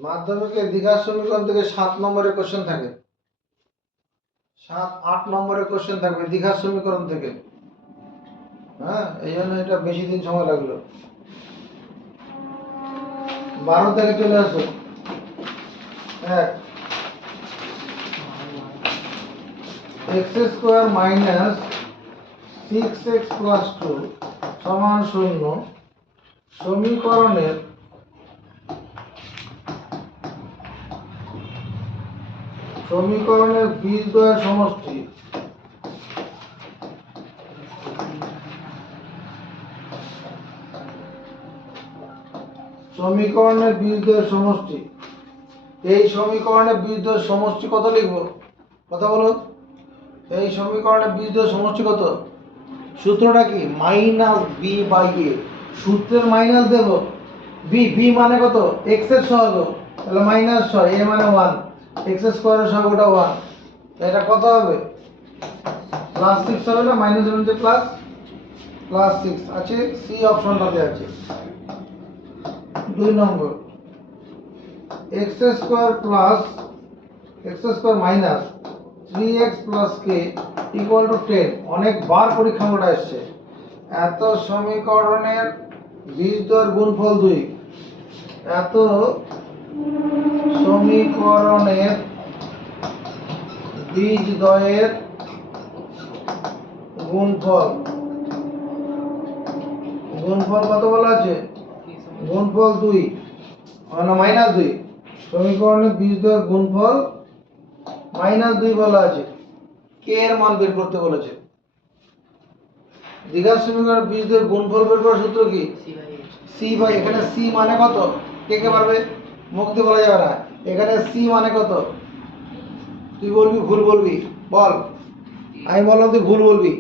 মাধ্যমিকে দ্বিঘাত সমীকরণ থেকে 7 নম্বরের কোশ্চেন থাকে, 7-8 নম্বরের কোশ্চেন থাকবে দ্বিঘাত সমীকরণ থেকে। হ্যাঁ, এই জন্য এটা বেশি দিন সময় লাগলো। 12 থেকে চলে আসো। 1 x² মাইনাস 6x প্লাস 2 সমান 0 সমীকরণের বীজদ্বয়ের সমষ্টি এই সমীকরণের বীজদ্বয়ের সমষ্টি কত লিখবো? কথা বলো। এই সমীকরণের বীজদ্বয়ের সমষ্টি কত? সূত্রটা কি? মাইনাস বি বাই এ। সূত্রের মাইনাস দেব, বি মানে কত? এক্স এর সহগ, তাহলে মাইনাস 6, এ মানে 1, এক্স স্কয়ারের সহগটা 1, এটা কত হবে? প্লাস 6 হবে না? মাইনাস হচ্ছে প্লাস 6 আছে, সি অপশনটাতে আছে। 2 নম্বর x² minus 3x plus k equal to 10। অনেকবার পরীক্ষা মোডে আসছে। এত সমীকরণের বীজদ্বয়ের গুণফল 2, এত সমীকরণের বীজদ্বয়ের গুণফল কত বলা আছে? গুণফল 2 মানে মাইনাস 2। সমীকরণের বীজদ্বয়ের গুণফল -2 বলা আছে। কে এর মান বের করতে বলেছে। দ্বিঘাত সমীকরণের বীজদ্বয়ের গুণফল বের করার সূত্র কি? সি বাই, এখানে সি মানে কত? কে পারবে? মুখ দিয়ে বলা যাবে না। এখানে সি মানে কত? তুই বলবি, ভুল বলবি, বল। আমি বললাম তুই ভুল বলবি,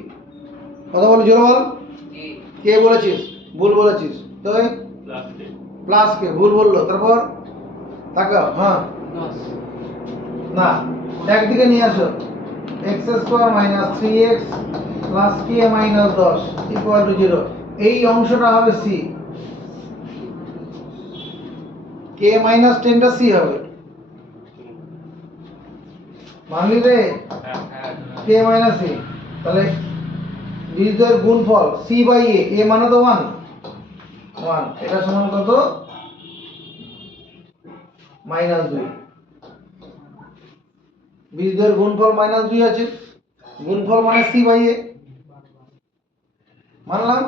কথা বল, জোরে বল। কে বলেছিস? ভুল বলেছিস। তুই প্লাস কে ভুল বললো, তারপর তাকাও। হ্যাঁ না, একদিকে নিয়ে আসো। x² minus 3x plus k minus 10 equal to 0। এই অংশটা হবে c, k মাইনাস 10টা c হবে। মানলি রে? k মাইনাস c, তাহলে বীজদ্বয়ের গুণফল c বাই a, a মানে তো 1, এটা সমান কত? -2। বীজদ্বয়ের গুণফল -2 আছে, গুণফল মানে c বাই a, মানলাম।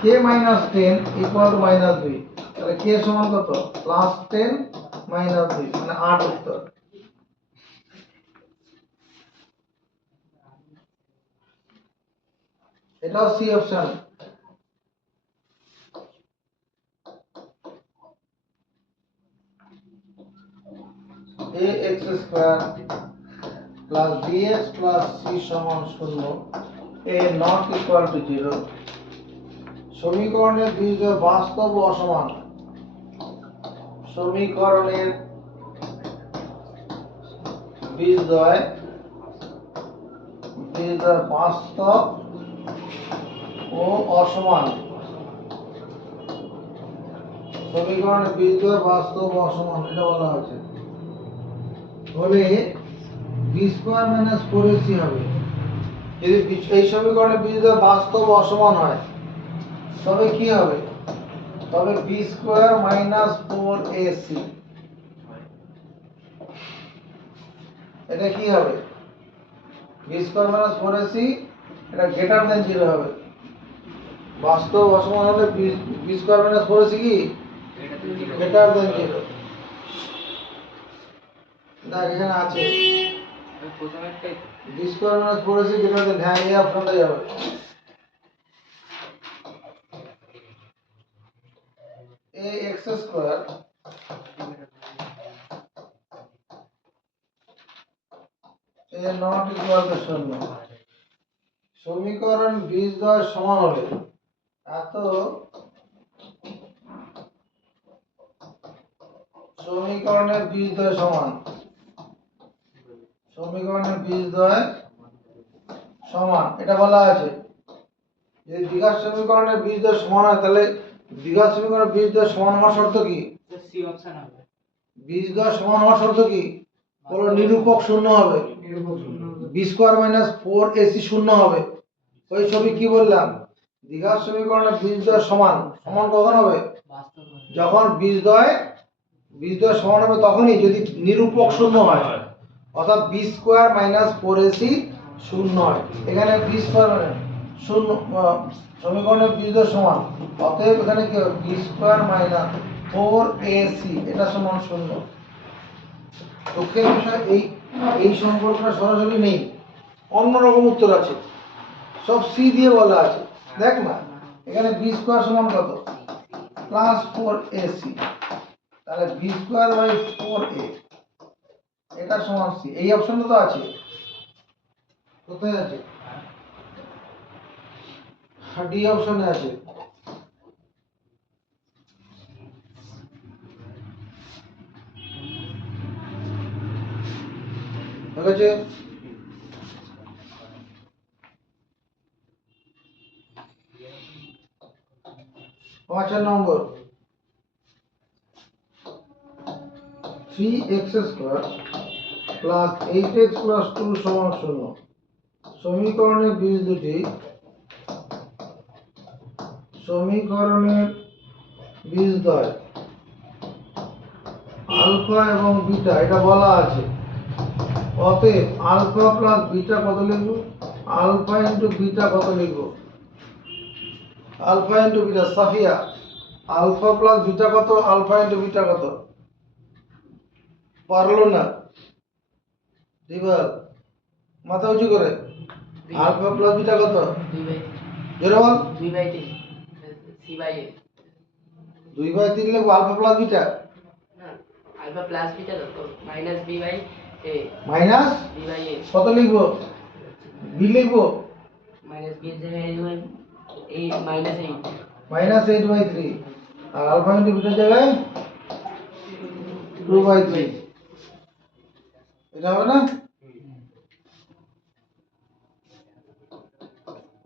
k মাইনাস 10 ইকুয়াল টু -2, তাহলে k সমান কত? +10 -2 মানে 8 উত্তর। এটাও C option. ax² plus bx plus c সমান 0, a নট ইকুয়াল টু 0। সমীকরণের বীজদ্বয় বাস্তব ও অসমান। সমীকরণের বীজদ্বয় বাস্তব ও অসমান। সমীকরণের বীজদ্বয় বাস্তব ও অসমান এটা বলা হয়েছে। হলে b² - 4ac হবে। যদি এই সমীকরণের বীজদ্বয় বাস্তব ও অসমান হয় তবে কি হবে? তবে b² - 4ac, এটা কি হবে? b² - 4ac, এটা গ্রেটার দেন 0 হবে। বাস্তব অসমান হলে b² - 4ac কি গ্রেটার দেন 0। দেখ এখানে আছে b² - 4ac গ্রেটার দেন, হ্যাঁ এই অপশনটা যাবে। ax² a not equal to 0। সমীকরণ বীজদ্বয় সমান হলে এত সমীকরণের বীজদ্বয় সমান, সমীকরণের বীজদ্বয় সমান এটা বলা আছে। যদি দ্বিঘাত সমীকরণের বীজদ্বয় সমান হয় তাহলে দ্বিঘাত সমীকরণের বীজদ্বয় সমান হওয়ার শর্ত কি? সি অপশন হবে। বীজদ্বয় সমান হওয়ার শর্ত কি? বলো নিরূপক শূন্য হবে, B square minus four AC শূন্য হবে। ওই ছবি কি বললাম? দ্বিঘাত সমীকরণে বীজদ্বয় সমান, সমান কখন হবে? বাস্তব হবে। যখন বীজদ্বয় সমান হবে তখনই, যদি নিরূপক শূন্য হয়, অর্থাৎ B square minus four AC শূন্য হয়। এখানে বি স্কোয়ার শূন্য, সমীকরণে বীজদ্বয় সমান, অতএব এখানে কি হবে? B square minus four AC এটা সমান শূন্য। দুঃখের বিষয় এই সম্পর্কটা সরাসরি নেই, অন্যরকম উত্তর আছে, সব সি দিয়ে বলা আছে। দেখ না, এখানে বি স্কোয়ার সমান কত? প্লাস ফোর এসি, তাহলে বি স্কোয়ার বাই ফোর এ এটা সমান সি। এই অপশনটা তো আছে, কোথায় আছে? ডি অপশনে আছে। ঠিক আছে, 5 নম্বর, 3x square plus 8x plus 2 সমান 0। সমীকরণের বীজ দুটি, সমীকরণের বীজদ্বয় আলফা এবং বিটা এটা বলা আছে। অতএব আলফা প্লাস বিটা কত লিখব? আলফা ইন্টু বিটা কত লিখব? Alpha into beta. Safia, alpha plus beta কত? আলফা ইন্টু বিটা কত? পারলো না, এবার মাথা উঁচু করে। আলফা প্লাস বিটা কত? 2/3। জোরে বল। 2/3 সি বাই এ। 2/3 লিখবো আলফা প্লাস বিটা। না, আলফা প্লাস বিটা তো minus B by A. Minus B by A কত লিখবো? বি লিখবো। মাইনাস বি এর জায়গায় লিখবেন এই মাইনাস 8। মাইনাস 8/3 আর আলফা ইন্টু বিটার জায়গায় 2/3। এটা হবে না?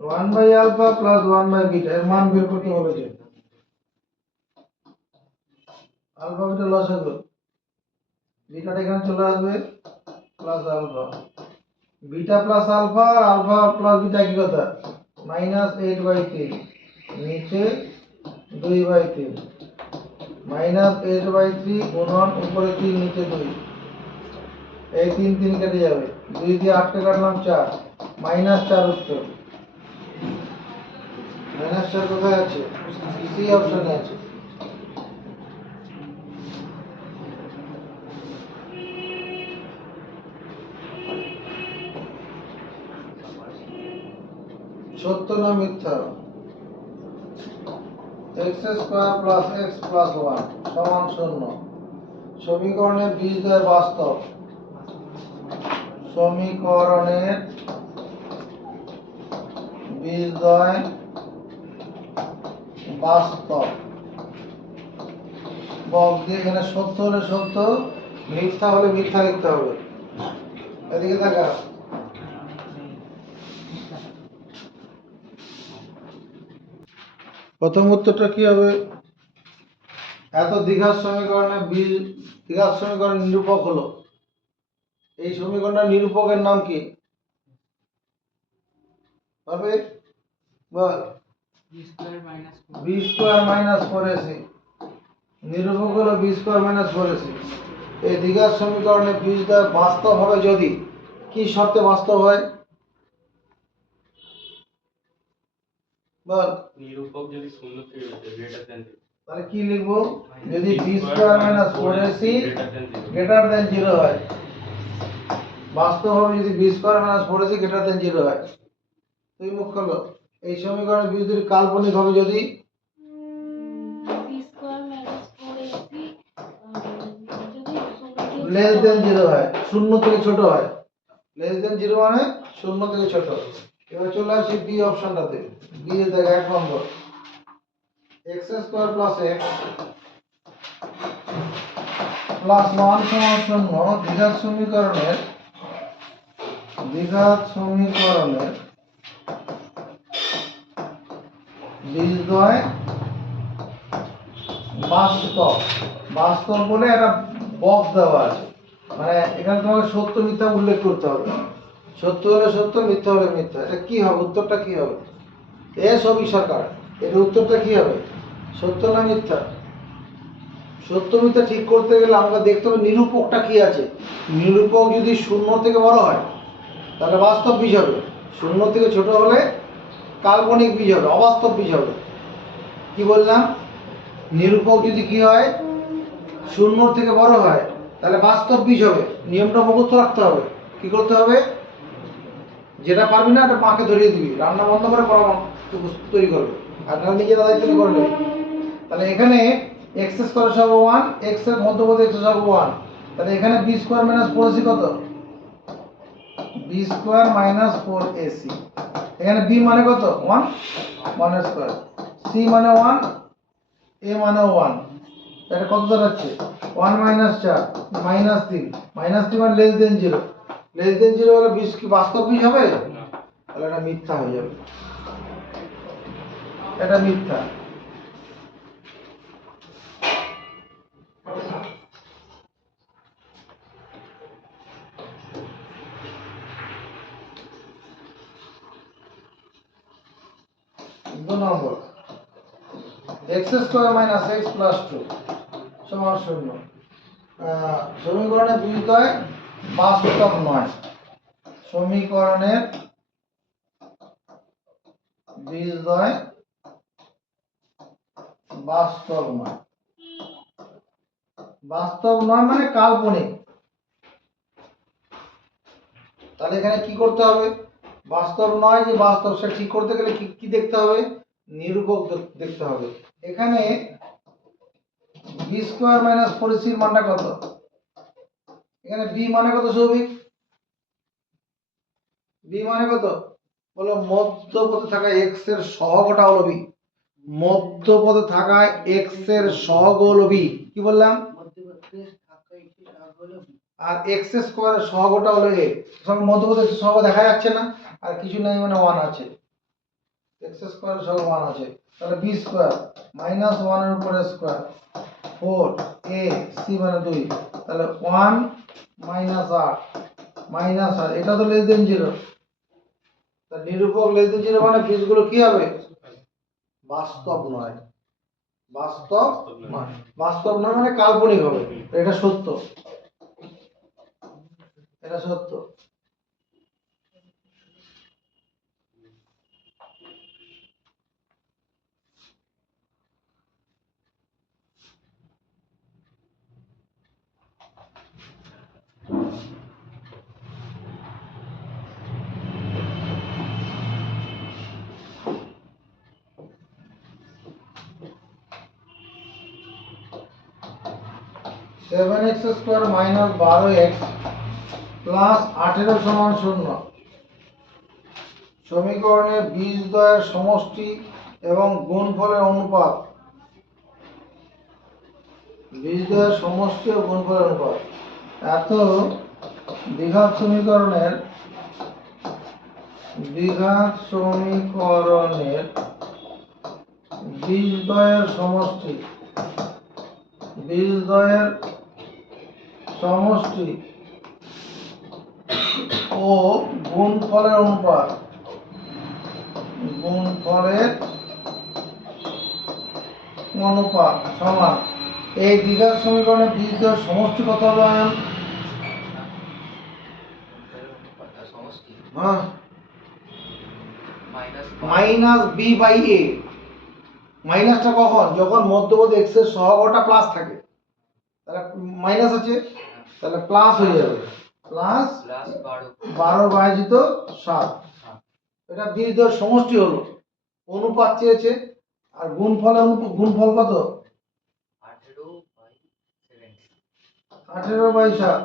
1 by alpha plus 1 by beta এর মান বের করতে বলেছে। আলফা বিটা লসাগু, বিটাটা এখানে চলে আসবে plus alpha, beta plus alpha আর আলফা প্লাস বিটা কি কথা? মাইনাস 8/3 নিচে 2/3 মাইনাস 8/3 গুণন উপরে 3 নিচে 2, এই 3 3 কেটে যাবে, 2 দিয়ে 8 কে কাটলাম 4, মাইনাস 4 উত্তর। মাইনাস 4 কোথায় আছে? সি অপশনে আছে। সত্য না মিথ্যা? x square plus x plus 1 সমান 0। সমীকরণের বীজদ্বয় বাস্তব, সমীকরণের বীজদ্বয় বাস্তব। বক্স দিয়ে এখানে সত্য হলে সত্য, মিথ্যা হলে মিথ্যা লিখতে হবে। এদিকে দেখা, প্রথম উত্তরটা কি হবে? এত দ্বিঘাত সমীকরণে দ্বিঘাত সমীকরণ নিরূপক হলো, এই সমীকরণের নিরূপকের নাম কি হবে? বল। B square minus B square minus 4ac, নিরূপক হলো বি স্কোয়ার মাইনাস 4ac। এই দ্বিঘাত সমীকরণে বীজদ্বয় বাস্তব হবে যদি, কি শর্তে বাস্তব হয়? বল। নিরূপক যদি শূন্য থেকে গ্রেটার দেন, তাহলে কি লিখবো? যদি B square minus 4ac greater than 0 হয়, বাস্তব হবে যদি B square minus 4ac greater than 0 হয়। তুই মুখ খোলো। এই সমীকরণের বীজ দুটি কাল্পনিক হবে যদি, बी स्क्वायर माइनस 4ac যদি লেস দেন 0 হয়, শূন্য থেকে ছোট হয়। লেস দেন 0 মানে শূন্য থেকে ছোট। এবার চলে আসি বি অপশনটাতে। বি এর জায়গায় 1 নম্বর, x square plus x plus 1 সমান 0। দ্বিঘাত সমীকরণের বীজদ্বয় বাস্তব। বাস্তব বলে একটা বক্স দেওয়া আছে, মানে এখানে তোমাকে সত্য মিথ্যা উল্লেখ করতে হবে। সত্য হলে সত্য, মিথ্যা হলে মিথ্যা। এটা কি হবে? উত্তরটা কি হবে? ছবি সরকার, এর উত্তরটা কি হবে? সত্য না মিথ্যা? সত্য মিথ্যা ঠিক করতে গেলে আমাকে দেখতে হবে নিরূপকটা কি আছে। নিরূপক যদি 0 থেকে বড় হয় তাহলে বাস্তব বীজ হবে, 0 থেকে ছোট হলে কাল্পনিক বীজ হবে, অবাস্তব বীজ হবে। কি বললাম? নিরূপক যদি কি হয়, 0 থেকে বড় হয় তাহলে বাস্তব বীজ হবে। নিয়মটা মুখস্থ রাখতে হবে। কি করতে হবে? যেটা পারবি না এটা মাকে ধরিয়ে দিবি, রান্না বন্ধ করে তৈরি করবে, আর নাহলে নিজের দায়িত্ব নিয়ে করে নেবে। তাহলে এখানে এক্স স্কোয়ার সহগ 1, এক্স এর মধ্যপদ এক্স সহগ 1, তাহলে এখানে বি স্কোয়ার মাইনাস 4ac কত? B square minus 4ac। এখানে বি মানে কত? 1, 1 স্কোয়ার, সি মানে 1, এ মানে 1, এটা কত দাঁড়াচ্ছে? 1 মাইনাস 4 মাইনাস 3, মাইনাস 3 মানে লেস দেন 0, লেস দেন 0 হলে বীজ কি বাস্তব বীজ হবে? তাহলে এটা মিথ্যা হয়ে যাবে, এটা মিথ্যা। দু নম্বর, X square minus X plus 2 সমান 0। সমীকরণের বীজদ্বয় বাস্তব নয়। সমীকরণের বীজদ্বয় বাস্তব নয়। বাস্তব নয় মানে কাল্পনিক। তাহলে এখানে কি করতে হবে? বাস্তব নয় যে বাস্তব, সে ঠিক করতে গেলে কি দেখতে হবে? নিরূপক দেখতে হবে। এখানে বি স্কোয়ার মাইনাস 4ac এর মানটা কত? এখানে বি মানে কত সৌভিক? বি মানে কত? বলো মধ্যপদে থাকা এক্স এর সহগটা হলো বি। মধ্যপদে থাকা এক্স এর সহগ হলো বি। কি বললাম? আর এক্স স্কোয়ারের সহগটা হলো এ। সঙ্গে মধ্যপদে সহগ দেখা যাচ্ছে না, আর কিছু নাই মানে 1 আছে। এক্স স্কোয়ারের সহগ 1 আছে, তাহলে বি স্কোয়ার মাইনাস 1 এর উপরে স্কোয়ার 4 এ সি মানে 2, তাহলে 1 মাইনাস 8 মাইনাস 8, এটা তো লেস দেন 0। তা নিরূপক লেস দেন 0 মানে বীজগুলো কি হবে? বাস্তব নয়। বাস্তব নয়, বাস্তব নয় মানে কাল্পনিক হবে। এটা সত্য, এটা সত্য। Seven x square minus 12x plus 18 সমান 0। সমীকরণে বীজদ্বয়ের সমষ্টি এবং গুণফলের অনুপাত। বীজদ্বয়ের সমষ্টি ও গুণফলের অনুপাত। এত দ্বিঘাত সমীকরণের বীজদ্বয়ের সমষ্টি, বীজদ্বয়ের সমষ্টি ও গুণফলের অনুপাত, গুণফলের অনুপাত সমান। এই দ্বিঘাত সমীকরণের বীজদ্বয়ের সমষ্টি কত হবে? হ্যাঁ, মাইনাস বি বাই এ। মাইনাসটা কখন? যখন মধ্যপদ এক্স এর সহগটা প্লাস থাকে, তাহলে মাইনাস আছে, তাহলে প্লাস হয়ে যাবে, প্লাস 12/7। এটা বীজদ্বয়ের সমষ্টি হলো, অনুপাত চেয়েছে। আর গুণফল কত? 18/7।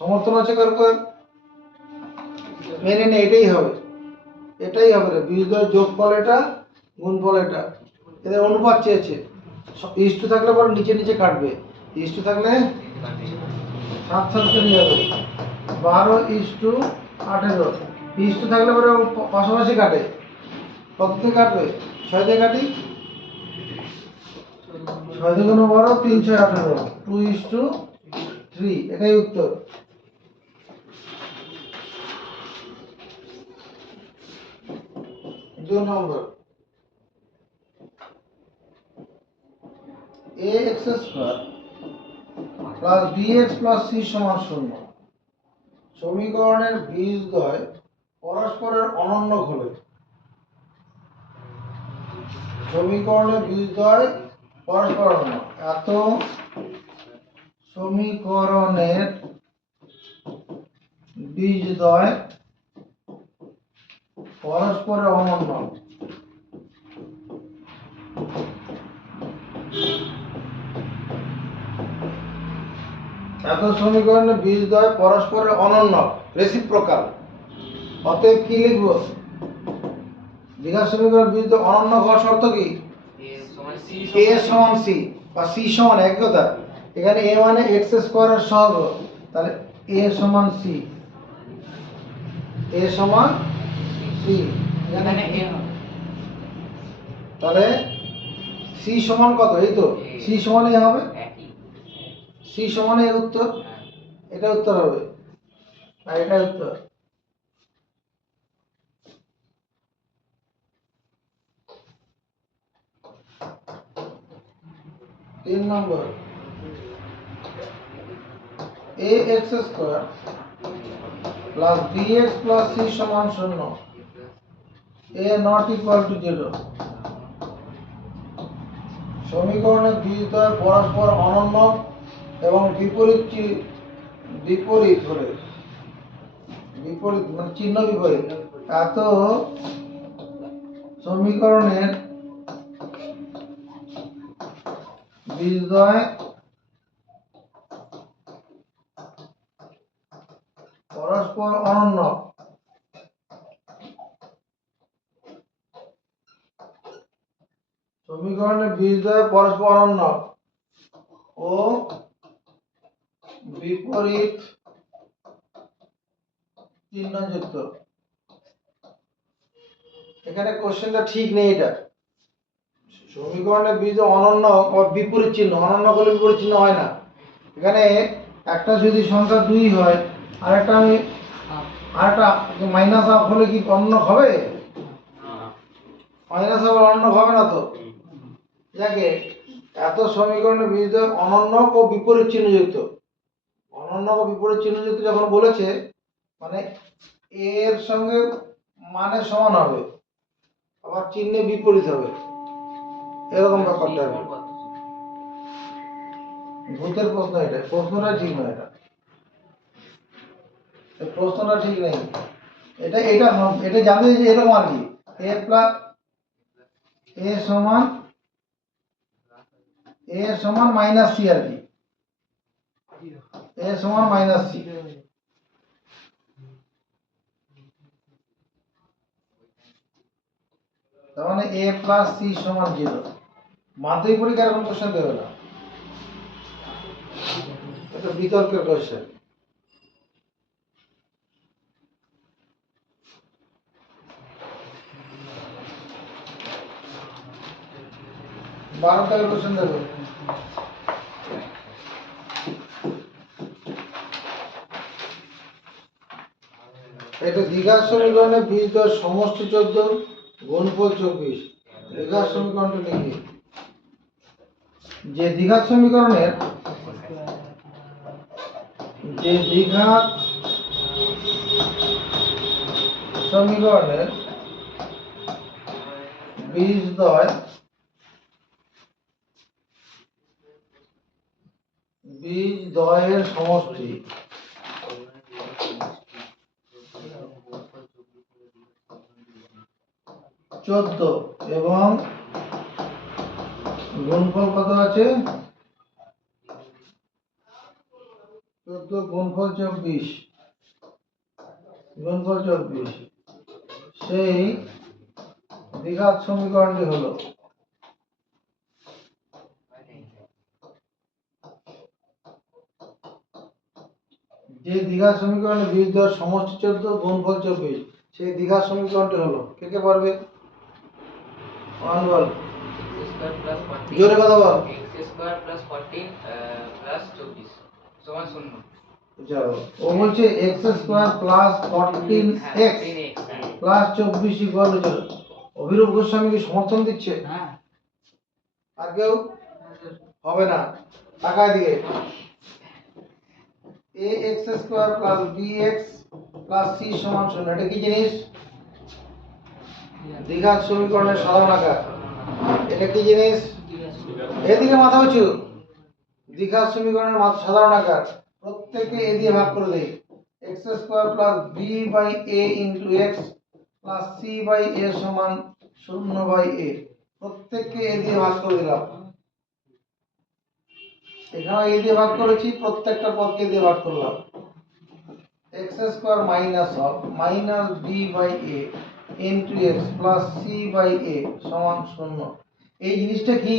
সমর্থন আছে কার? মেনে নে, এটাই হবে, এটাই হবে রে। বীজদ্বয়ের যোগফল এটা, গুণফল এটা, এদের অনুপাত চেয়েছে। ইস্টু থাকলে পরে নিচে নিচে কাটবে, ইস্টু থাকলে 7 কেটে যাবে, 12:18। ইস্টু থাকলে পরে পাশাপাশি কাটে, কত থেকে কাটবে? 6 দিয়ে কাটি, 6 দুগুণ 12, 3 6 18, 2:3, এটাই উত্তর। दो number ax square plus bx plus c সমান 0 সমীকরণের বীজদ্বয় পরস্পরের অনন্য হলে সমীকরণের বীজদ্বয় পরস্পর অনন্য এত সমীকরণের বীজদ্বয় পরস্পরের অনন্য এত সমীকরণের বীজদ্বয় পরস্পরের অনন্য রেসিপ্রোকাল অতএব কি লিখব দ্বিঘাত সমীকরণের বীজদ্বয় অনন্য হওয়ার শর্ত কি a সমান c বা c সমান এক কথা এখানে a মানে x স্কয়ারের সহগ তাহলে a সমান c a সমান c এখানে এ হবে তাহলে c সমান কত এই তো c সমান a হবে একই c সমান এর উত্তর এটা উত্তর হবে আর এটা উত্তর तीन number ax square plus bx plus c समान 0 a नॉट इक्वल टू 0 সমীকরণের বীজদ্বয় পরস্পর অনন্য এবং বিপরীত হলে বিপরীত মানে চিহ্ন বিপরীত এত সমীকরণের বীজদ্বয় পরস্পর অনন্য সমীকরণের বীজদ্বয় পরস্পর অনন্য ও বিপরীত চিহ্নযুক্ত এখানে কোশ্চেনটা ঠিক নেই এটা সমীকরণের বীজ অনন্য ও বিপরীত চিহ্ন অনন্য করলে বিপরীত চিহ্ন হয় না এখানে একটা যদি সংখ্যা 2 হয় আরেকটা মাইনাস হাফ হলে কি অন্য হবে মাইনাস হাফ অন্য হবে না তো যাকে এত সমীকরণের বীজ অনন্য ও বিপরীত চিহ্নযুক্ত অনন্য ও বিপরীত চিহ্নযুক্ত যখন বলেছে মানে এর সঙ্গে মানে সমান হবে আবার চিহ্নে বিপরীত হবে এরকম ব্যাপারটা ভূতের প্রশ্ন এটা প্রশ্নটা ঠিক নয় এটা এই প্রশ্নটা ঠিক নেই এটা এটা এটা জানতে যে এরকম আর কি a প্লাস a সমান মাইনাস c আর কি a সমান মাইনাস c তার মানে a প্লাস c সমান 0 মাধ্যমিক পরীক্ষার এরকম কোশ্চেন দেবে না এটা বিতর্কের কোশ্চেন বারো টাকার কোশ্চেন দেবে এটা দ্বিঘাত সমীকরণে বীজদ্বয় সমষ্টি 14 গুণফল 24 দ্বিঘাত সমীকরণটা লিখি যে দ্বিঘাত সমীকরণের বীজদ্বয়ের সমষ্টি চোদ্দ এবং গুণফল কত আছে 14 গুণফল 24 সেই দ্বিঘাত সমীকরণটি হলো যে দ্বিঘাত সমীকরণের বীজদ্বয়ের সমষ্টি 14 গুণফল 24 সেই দ্বিঘাত সমীকরণটি হলো কে কে পারবে অন বল স্কয়ার প্লাস 40 জোরে কথা বল x স্কোয়ার প্লাস 14 প্লাস 24 সমান 0। যাও, ও বলছে x square plus 14 x 14x plus 24 equal to 0। Abhirup Goswami কি সমর্থন দিচ্ছে? হ্যাঁ আর কেউ? হবে না। টাকা দিয়ে A X square plus B X plus C সমান 0, এটা কি জিনিস? দ্বিঘাত সমীকরণের সাধারণ আকার। এটা কি জিনিস? এদিকে মাথা উঁচু। দ্বিঘাত সমীকরণের সাধারণ আকার। প্রত্যেককে এ দিয়ে ভাগ করে দেই। X square plus B by A into X plus C by A সমান 0 বাই এ। প্রত্যেককে এ দিয়ে ভাগ করে দিলাম। এখানে এ দিয়ে ভাগ করেছি, প্রত্যেকটা পদকে এ দিয়ে ভাগ করলাম। X square minus of minus B by A into X plus C by A সমান 0। এই জিনিসটা কি?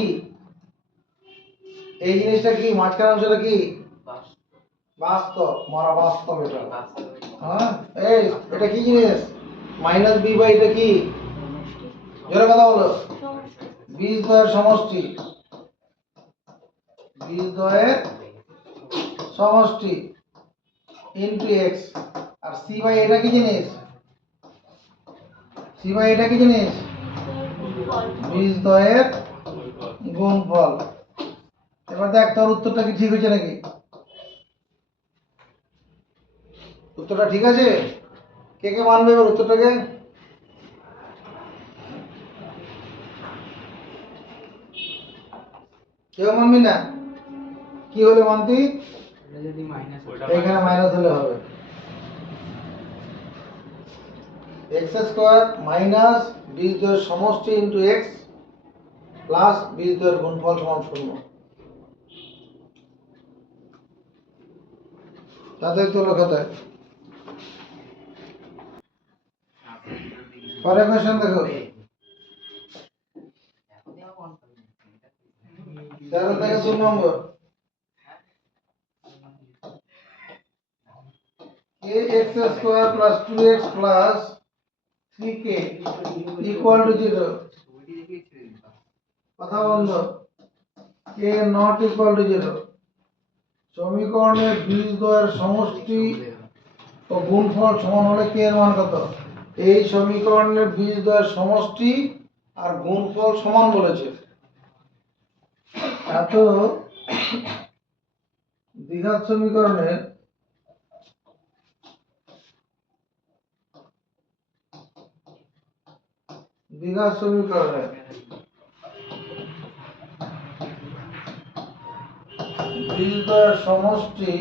এই জিনিসটা কি? মাঝখানে অংশটা কি? বাস্তব। মারা বাস্তব এটা। হ্যাঁ, এই এটা কি জিনিস? মাইনাস বি বাই এটা কি? জোরে কথা বলো। বীজদ্বয়ের সমষ্টি। বীজদ্বয়ের সমষ্টি ইনটু এক্স। আর সি বাই এটা কি জিনিস? সি বাই এটা কি জিনিস? বীজদ্বয়ের গুণফল। এবার দেখ তোর উত্তরটা কি ঠিক হয়েছে নাকি? উত্তরটা ঠিক আছে? কে কে মানবে এবার উত্তরটাকে? কেউ মানবি না? কি হলে মানতি? এটা যদি মাইনাস এখানে মাইনাস হলে হবে। এক্স স্কোয়ার মাইনাস বীজদ্বয়ের সমষ্টি ইন্টু এক্স প্লাস বীজদ্বয়ের গুণফল সমান 0। তাদের তো খাতায় পরে কোশ্চেন দেখো। 13 থেকে 2 নম্বর। ax square plus 2x plus 3k equal to 0। কথা বন্ধ। k not equal to 0। সমীকরণের বীজদ্বয়ের সমষ্টি ও গুণফল সমান হলে k এর মান কত? এই সমীকরণের বীজদ্বয়ের সমষ্টি আর গুণফল সমান বলেছে। এত দ্বিঘাত সমীকরণের বীজদ্বয়ের সমষ্টি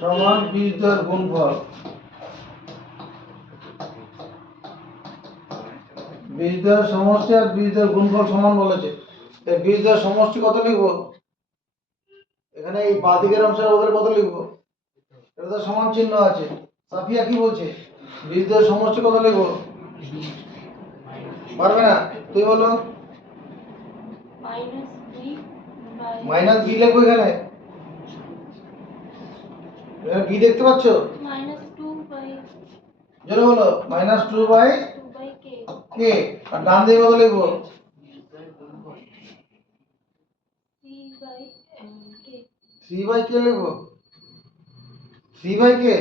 সমান বীজদ্বয়ের গুণফল। বীজদ্বয়ের সমষ্টি আর বীজদ্বয়ের গুণফল সমান বলেছে। এই বীজদ্বয়ের সমষ্টি কত লিখবো? এখানে এই বাঁদিকের অংশের বদলে কত লিখবো? এটা তো সমান চিহ্ন আছে। সাফিয়া কি বলছে? বীজদ্বয়ের সমষ্টি কত লিখবো? পারবে না? তুই বলো। মাইনাস বি লিখবো এখানে। এখানে বি দেখতে পাচ্ছ? জোরে বলো। -2 বাই কে। আর ডান দিকে কত লিখবো? 3 বাই কে লিখবো। 3 বাই কে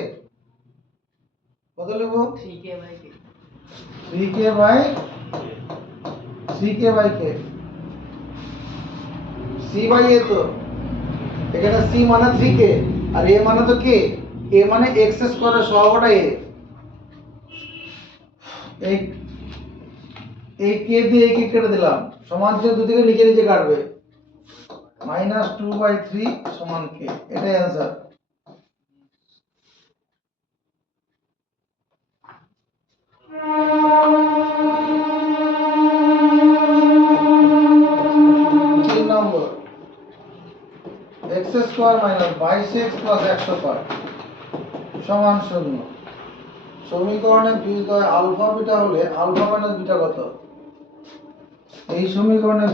কত লিখবো? 3k by k। 3k by K. C by A তো এখানে সি মানে 3k আর এ মানে তো কে। এ মানে এক্স স্কয়ারের সহগটা এ। এই কে দিয়ে কে কেটে দিলাম। সমান চিহ্ন দুদিকে নিচে নিচে কাটবে। -2/3 সমান কে। এটাই অ্যান্সার। নম্বর x square minus 22x plus 105 সমান 0। সমীকরণের বীজদ্বয় আলফা বিটা হলে আলফা মাইনাস বিটা কত? এই সমীকরণের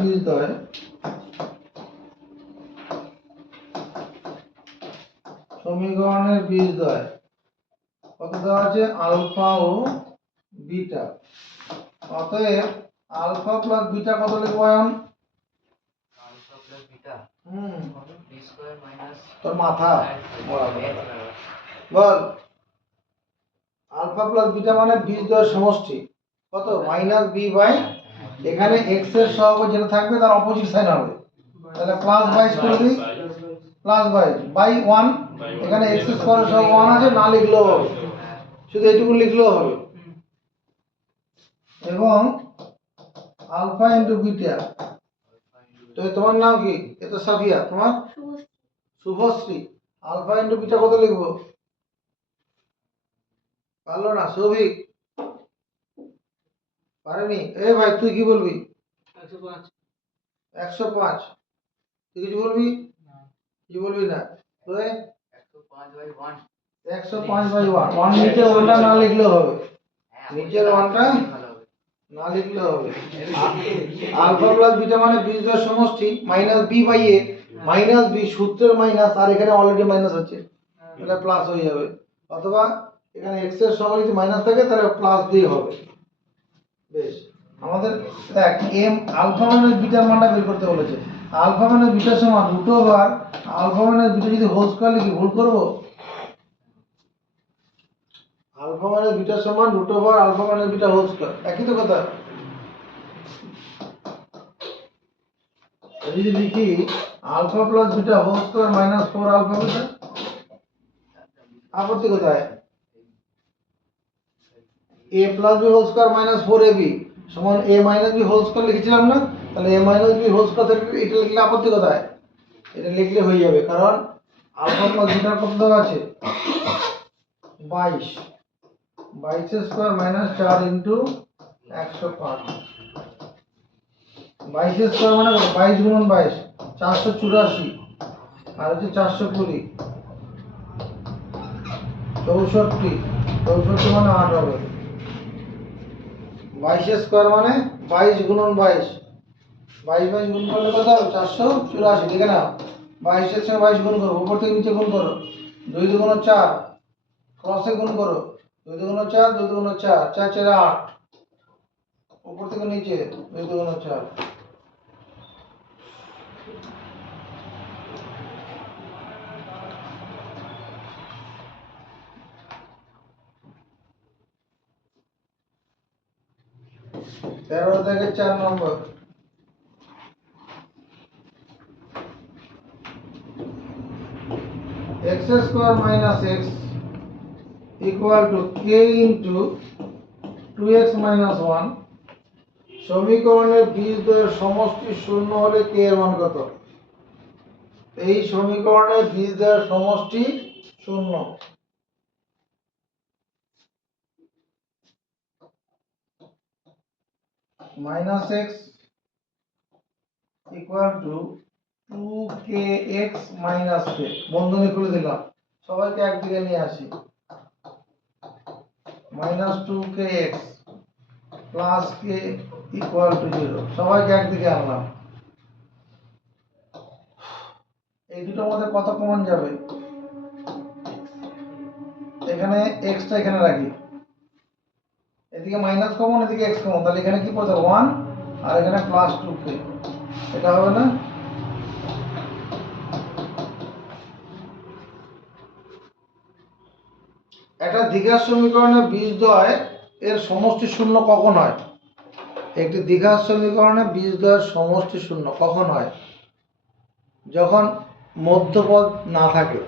বীজদ্বয় কত দেওয়া আছে? আলফা ও বিটা। অতএব আলফা প্লাস বিটা কত লিখবো এখন? প্লাস বিটা হুম বি স্কয়ার মাইনাস তোর মাথা বল আলফা প্লাস বিটা মানে বীজদ্বয়ের সমষ্টি কত মাইনাস বি বাই এখানে এক্স এর সহগ যেটা থাকবে তার অপোজিট সাইন হবে তাহলে প্লাস 22 করে দিই প্লাস 22 বাই 1 এখানে এক্স স্কয়ার সহ 1 আছে না লিখলেও হবে শুধু এইটুকু লিখলেও হবে এবং আলফা ইনটু বিটা তো তোমার নাম কি এটা সাফিয়া তোমার শুভশ্রী আলফা ইনটু বিটা কত লিখবো পারলো না সৌভিক পারেনি এ ভাই তুই কি বলবি 105 তুই কিছু বলবি কি বলবি না তো 105 বাই 1 নিচে ওয়ানটা না লিখলেও হবে নিচের ওয়ানটা না লিখলেও হবে আলফা প্লাস বিটা মানে বীজদ্বয়ের সমষ্টি minus B by A minus B সূত্রের মাইনাস আর এখানে অলরেডি মাইনাস আছে তাহলে প্লাস হয়ে যাবে অথবা এখানে এক্স এর সঙ্গে যদি মাইনাস থাকে তাহলে প্লাস দিয়ে হবে বেশ আমাদের দেখ এম আলফা মাইনাস বিটার মানটা বের করতে বলেছে আলফা মাইনাস বিটা সমান root over alpha minus beta যদি হোল স্কয়ার লিখি ভুল করব আলফা মাইনাস বিটা সমান root over alpha minus beta whole square একই তো কথা যদি লিখি alpha plus beta whole square minus 4 alpha beta আপত্তি কোথায় a plus B whole square minus 4ab সমান a minus B whole square লিখেছিলাম না তাহলে a minus B whole square থেকে এটা লিখলে আপত্তি কোথায় এটা লিখলে হয়ে যাবে কারণ আলফা প্লাস বিটার কত দেওয়া আছে 22 22 এর স্কয়ার মাইনাস 4 ইনটু 105 22 এর স্কয়ার মানে কত 22 গুণন 22 484 আর হচ্ছে 420 64 64 মানে 8 হবে 22 এর স্কয়ার মানে 22 গুণন 22 22 22 গুণ করলে কত হবে 484 ঠিক না 22 এর সঙ্গে 22 গুণ করো উপর থেকে নিচে গুণ করো 2 দুগুণ 4 ক্রসে গুণ করো 2 দুগুণ 4 2 দুগুণ 4 4 4 8 উপর থেকে নিচে 2 দুগুণ 4 13 থেকে 4 নম্বর x square minus x equal to k into 2x minus 1 সমীকরণের বীজদ্বয়ের সমষ্টি শূন্য হলে k এর মান কত এই সমীকরণের বীজদ্বয়ের সমষ্টি শূন্য minus x equal to 2kx minus k বন্ধনী খুলে দিলাম সবাইকে একদিকে নিয়ে আসি minus 2kx plus k equal to 0 সবাইকে একদিকে আনলাম এই দুটোর মধ্যে কত কমন যাবে এখানে x টা এখানে রাখি এদিকে মাইনাস কমন এদিকে x কমন তাহলে এখানে কি পড়বে 1 আর এখানে প্লাস 2k এটা হবে না একটা দ্বিঘাত সমীকরণে বীজদ্বয় এর সমষ্টি শূন্য কখন হয় একটি দ্বিঘাত সমীকরণে বীজদ্বয়ের সমষ্টি শূন্য কখন হয় যখন মধ্যপদ না থাকে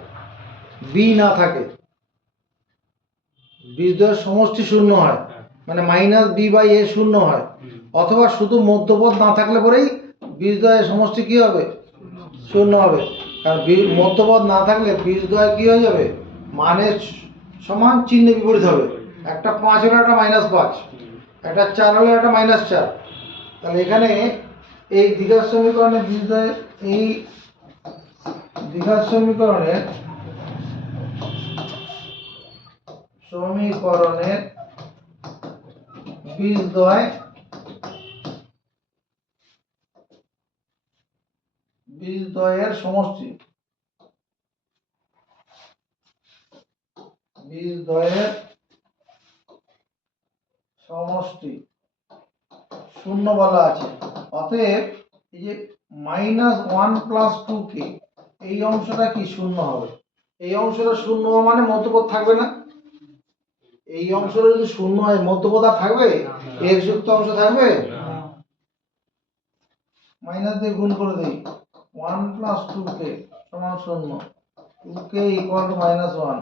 বি না থাকে বীজদ্বয়ের সমষ্টি শূন্য হয় মানে মাইনাস বি বাই এ শূন্য হয় অথবা শুধু মধ্যপদ না থাকলে পরেই বীজদ্বয়ের সমষ্টি কি হবে শূন্য হবে কারণ মধ্যপদ না থাকলে বীজদ্বয় কি হয়ে যাবে মানের সমান চিহ্ন বিপরীত হবে একটা 5 হলে একটা -5 একটা 4 হলে একটা -4 তাহলে এখানে এই দ্বিঘাত সমীকরণের বীজদ্বয় এই দ্বিঘাত সমীকরণের বীজদ্বয়ের সমষ্টি শূন্য বলা আছে অতএব এই যে মাইনাস ওয়ান প্লাস টু কে, এই অংশটা কি শূন্য হবে? এই অংশটা শূন্য হওয়া মানে মধ্যপদ থাকবে না? এই অংশটা যদি শূন্য হয় মধ্যপদ আর থাকবে? এক্স যুক্ত অংশ থাকবে? মাইনাস দিয়ে গুণ করে দেই, ওয়ান প্লাস টু কে সমান শূন্য, two K equal to minus one,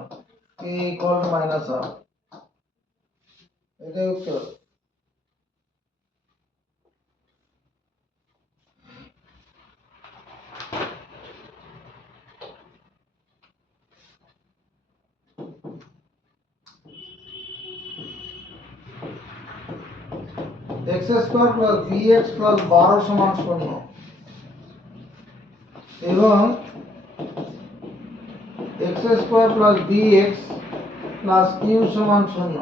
K equal to minus half. এটাই উত্তর। X square plus B X plus 12 সমান শূন্য এবং X square plus B X plus Q সমান শূন্য।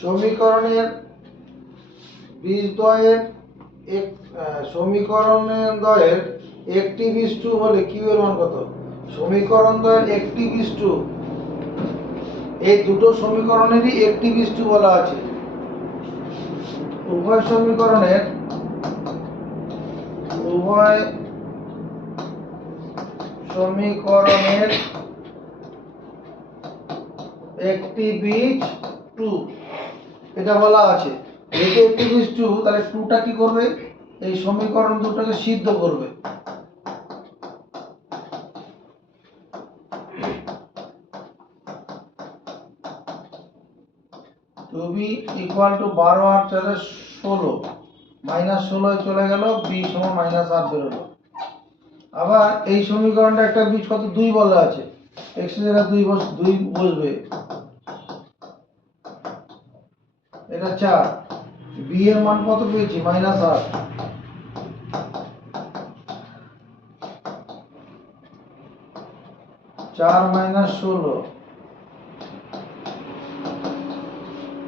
সমীকরণের বীজদ্বয়ের সমীকরণের দ্বয়ের একটি বিষ্টু হলে কিউ এর মান কত? সমীকরণ দ্বয়ের একটি বিষ্টু, এই দুটো সমীকরণেরই একটি বিষ্টু বলা আছে। উভয় সমীকরণের একটি বীজ টু, এটা বলা আছে। যেহেতু একটি বীজ টু, তাহলে টুটা কি করবে? এই সমীকরণ দুটোকে সিদ্ধ করবে। টু বি ইকুয়াল টু 12 আর 4 16, মাইনাস 16 চলে গেল, বি সমান মাইনাস 8 বেরোলো। আবার এই সমীকরণটা একটা বীজ কত? 2 বলা আছে, x এর জায়গায় 2 বসবে, এটা 4, বি এর মান কত পেয়েছি? মাইনাস 8। চার মাইনাস 16,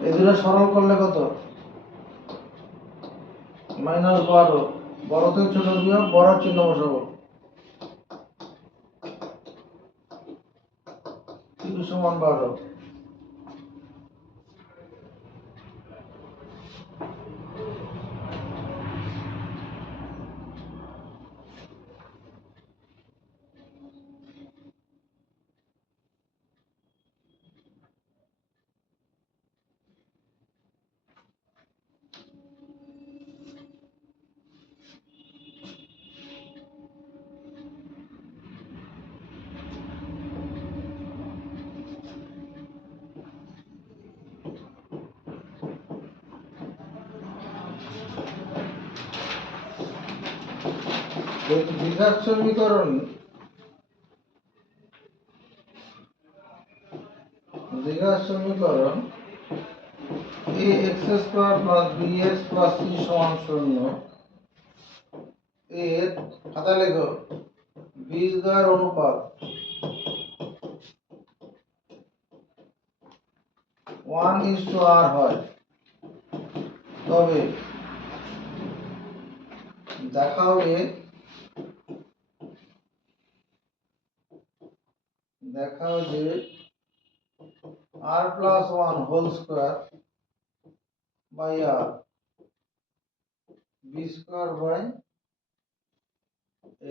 এই দুটো সরল করলে কত? মাইনাস 12, বড় থেকে ছোট বিয়োগ, বড় চিহ্ন বসাবো, কিউ সমান 12। দ্বিঘাত সমীকরণ a x square plus B X plus C সমান শূন্য এর খাতা লেখো বীজদ্বয়ের অনুপাত 1:r হয়, তবে দেখাও যে r plus 1 whole square by r B square by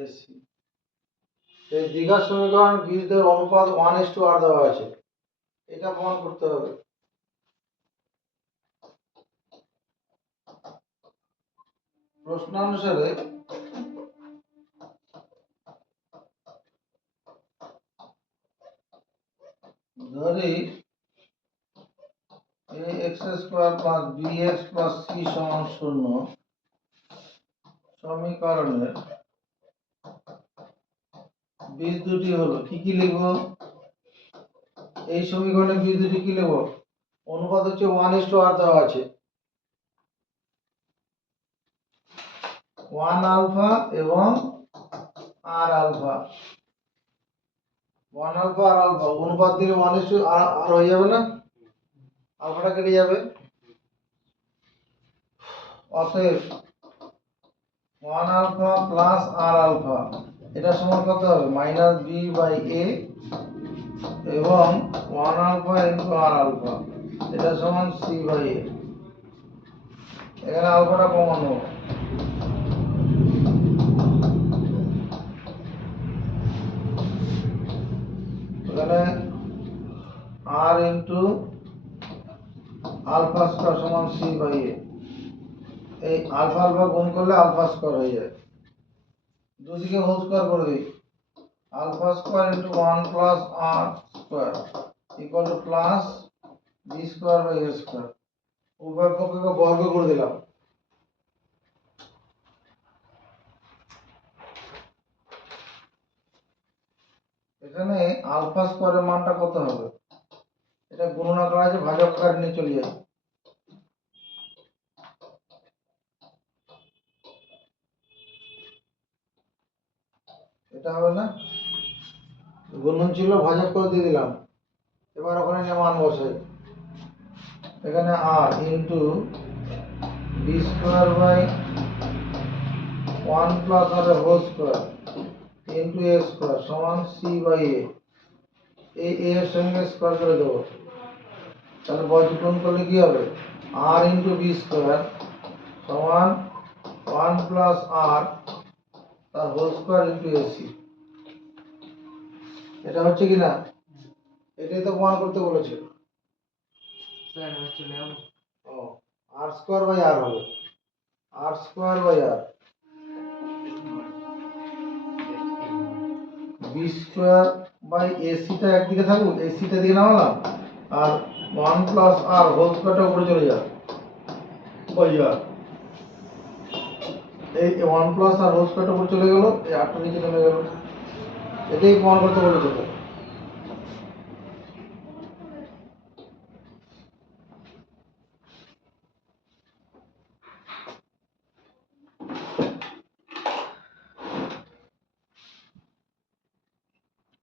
AC. এই দ্বিঘাত সমীকরণ বীজদ্বয়ের অনুপাত 1:r দেওয়া আছে, এটা প্রমাণ করতে হবে। প্রশ্নানুসারে ধরি ax square plus bx plus c সমান শূন্য সমীকরণের বীজ দুটি হলো, কি কি লিখবো? এই সমীকরণের বীজ দুটি কি লিখবো? অনুপাত হচ্ছে 1:r দেওয়া আছে, 1 আলফা এবং r আলফা, 1 আলফা আর আলফা অনুপাত দিলে 1:r হয়ে যাবে না? আলফাটা কেটে যাবে, অতএব 1 আলফা প্লাস r আলফা এটা সমান কত হবে? মাইনাস বি বাই এ এবং 1 আলফা ইন্টু r আলফা এটা সমান সি বাই এ। এখানে আলফাটা কমানো, এখানে আর ইন্টু আলফা স্কোয়ার সমান সি বাই এ। এই আলফা আলফা গুণ করলে আলফা স্কোয়ার হয়ে যায়, দুদিকে হোল স্কোয়ার করে দিই। Alpha square into 1 plus R square equal to plus B square by A square. উভয় পক্ষকে বর্গ করে দিলাম। এখানে আলফা স্কোয়ারের মানটা কত হবে? এটা গণনা করা আছে, ভাজক আকারে নিয়ে চলে যায়। এটা হবে না, গুণন ছিল ভাজক করে দিয়ে দিলাম। এবার ওখানে নিয়ে মান বসাই। এখানে R into B square by 1 plus R whole square into A square সমান সি বাই এ। এই এ এর সঙ্গে স্কোয়ার করে দেবো, তাহলে বর্গীকরণ করলে কি হবে? আর ইন্টু বি স্কোয়ার সমান 1 প্লাস আর তার হোল স্কোয়ার ইন্টু এসি। এটা হচ্ছে কি না? এটাই তো প্রমাণ করতে বলেছিল। স্যার আমি চলে যাবো। ও আর স্কোয়ার বাই আর হবে, R square by R B square by এসিটা একদিকে থাকুক, এসিটা দিকে নামালাম, আর 1 প্লাস আর হোল স্কোয়ারটা উপরে চলে যাবে বাই আর। এই 1 প্লাস আর হোল স্কোয়ারটা উপরে চলে গেল, এই আরটা নিচে নেমে গেল। এটাই প্রমাণ করতে বলেছিল।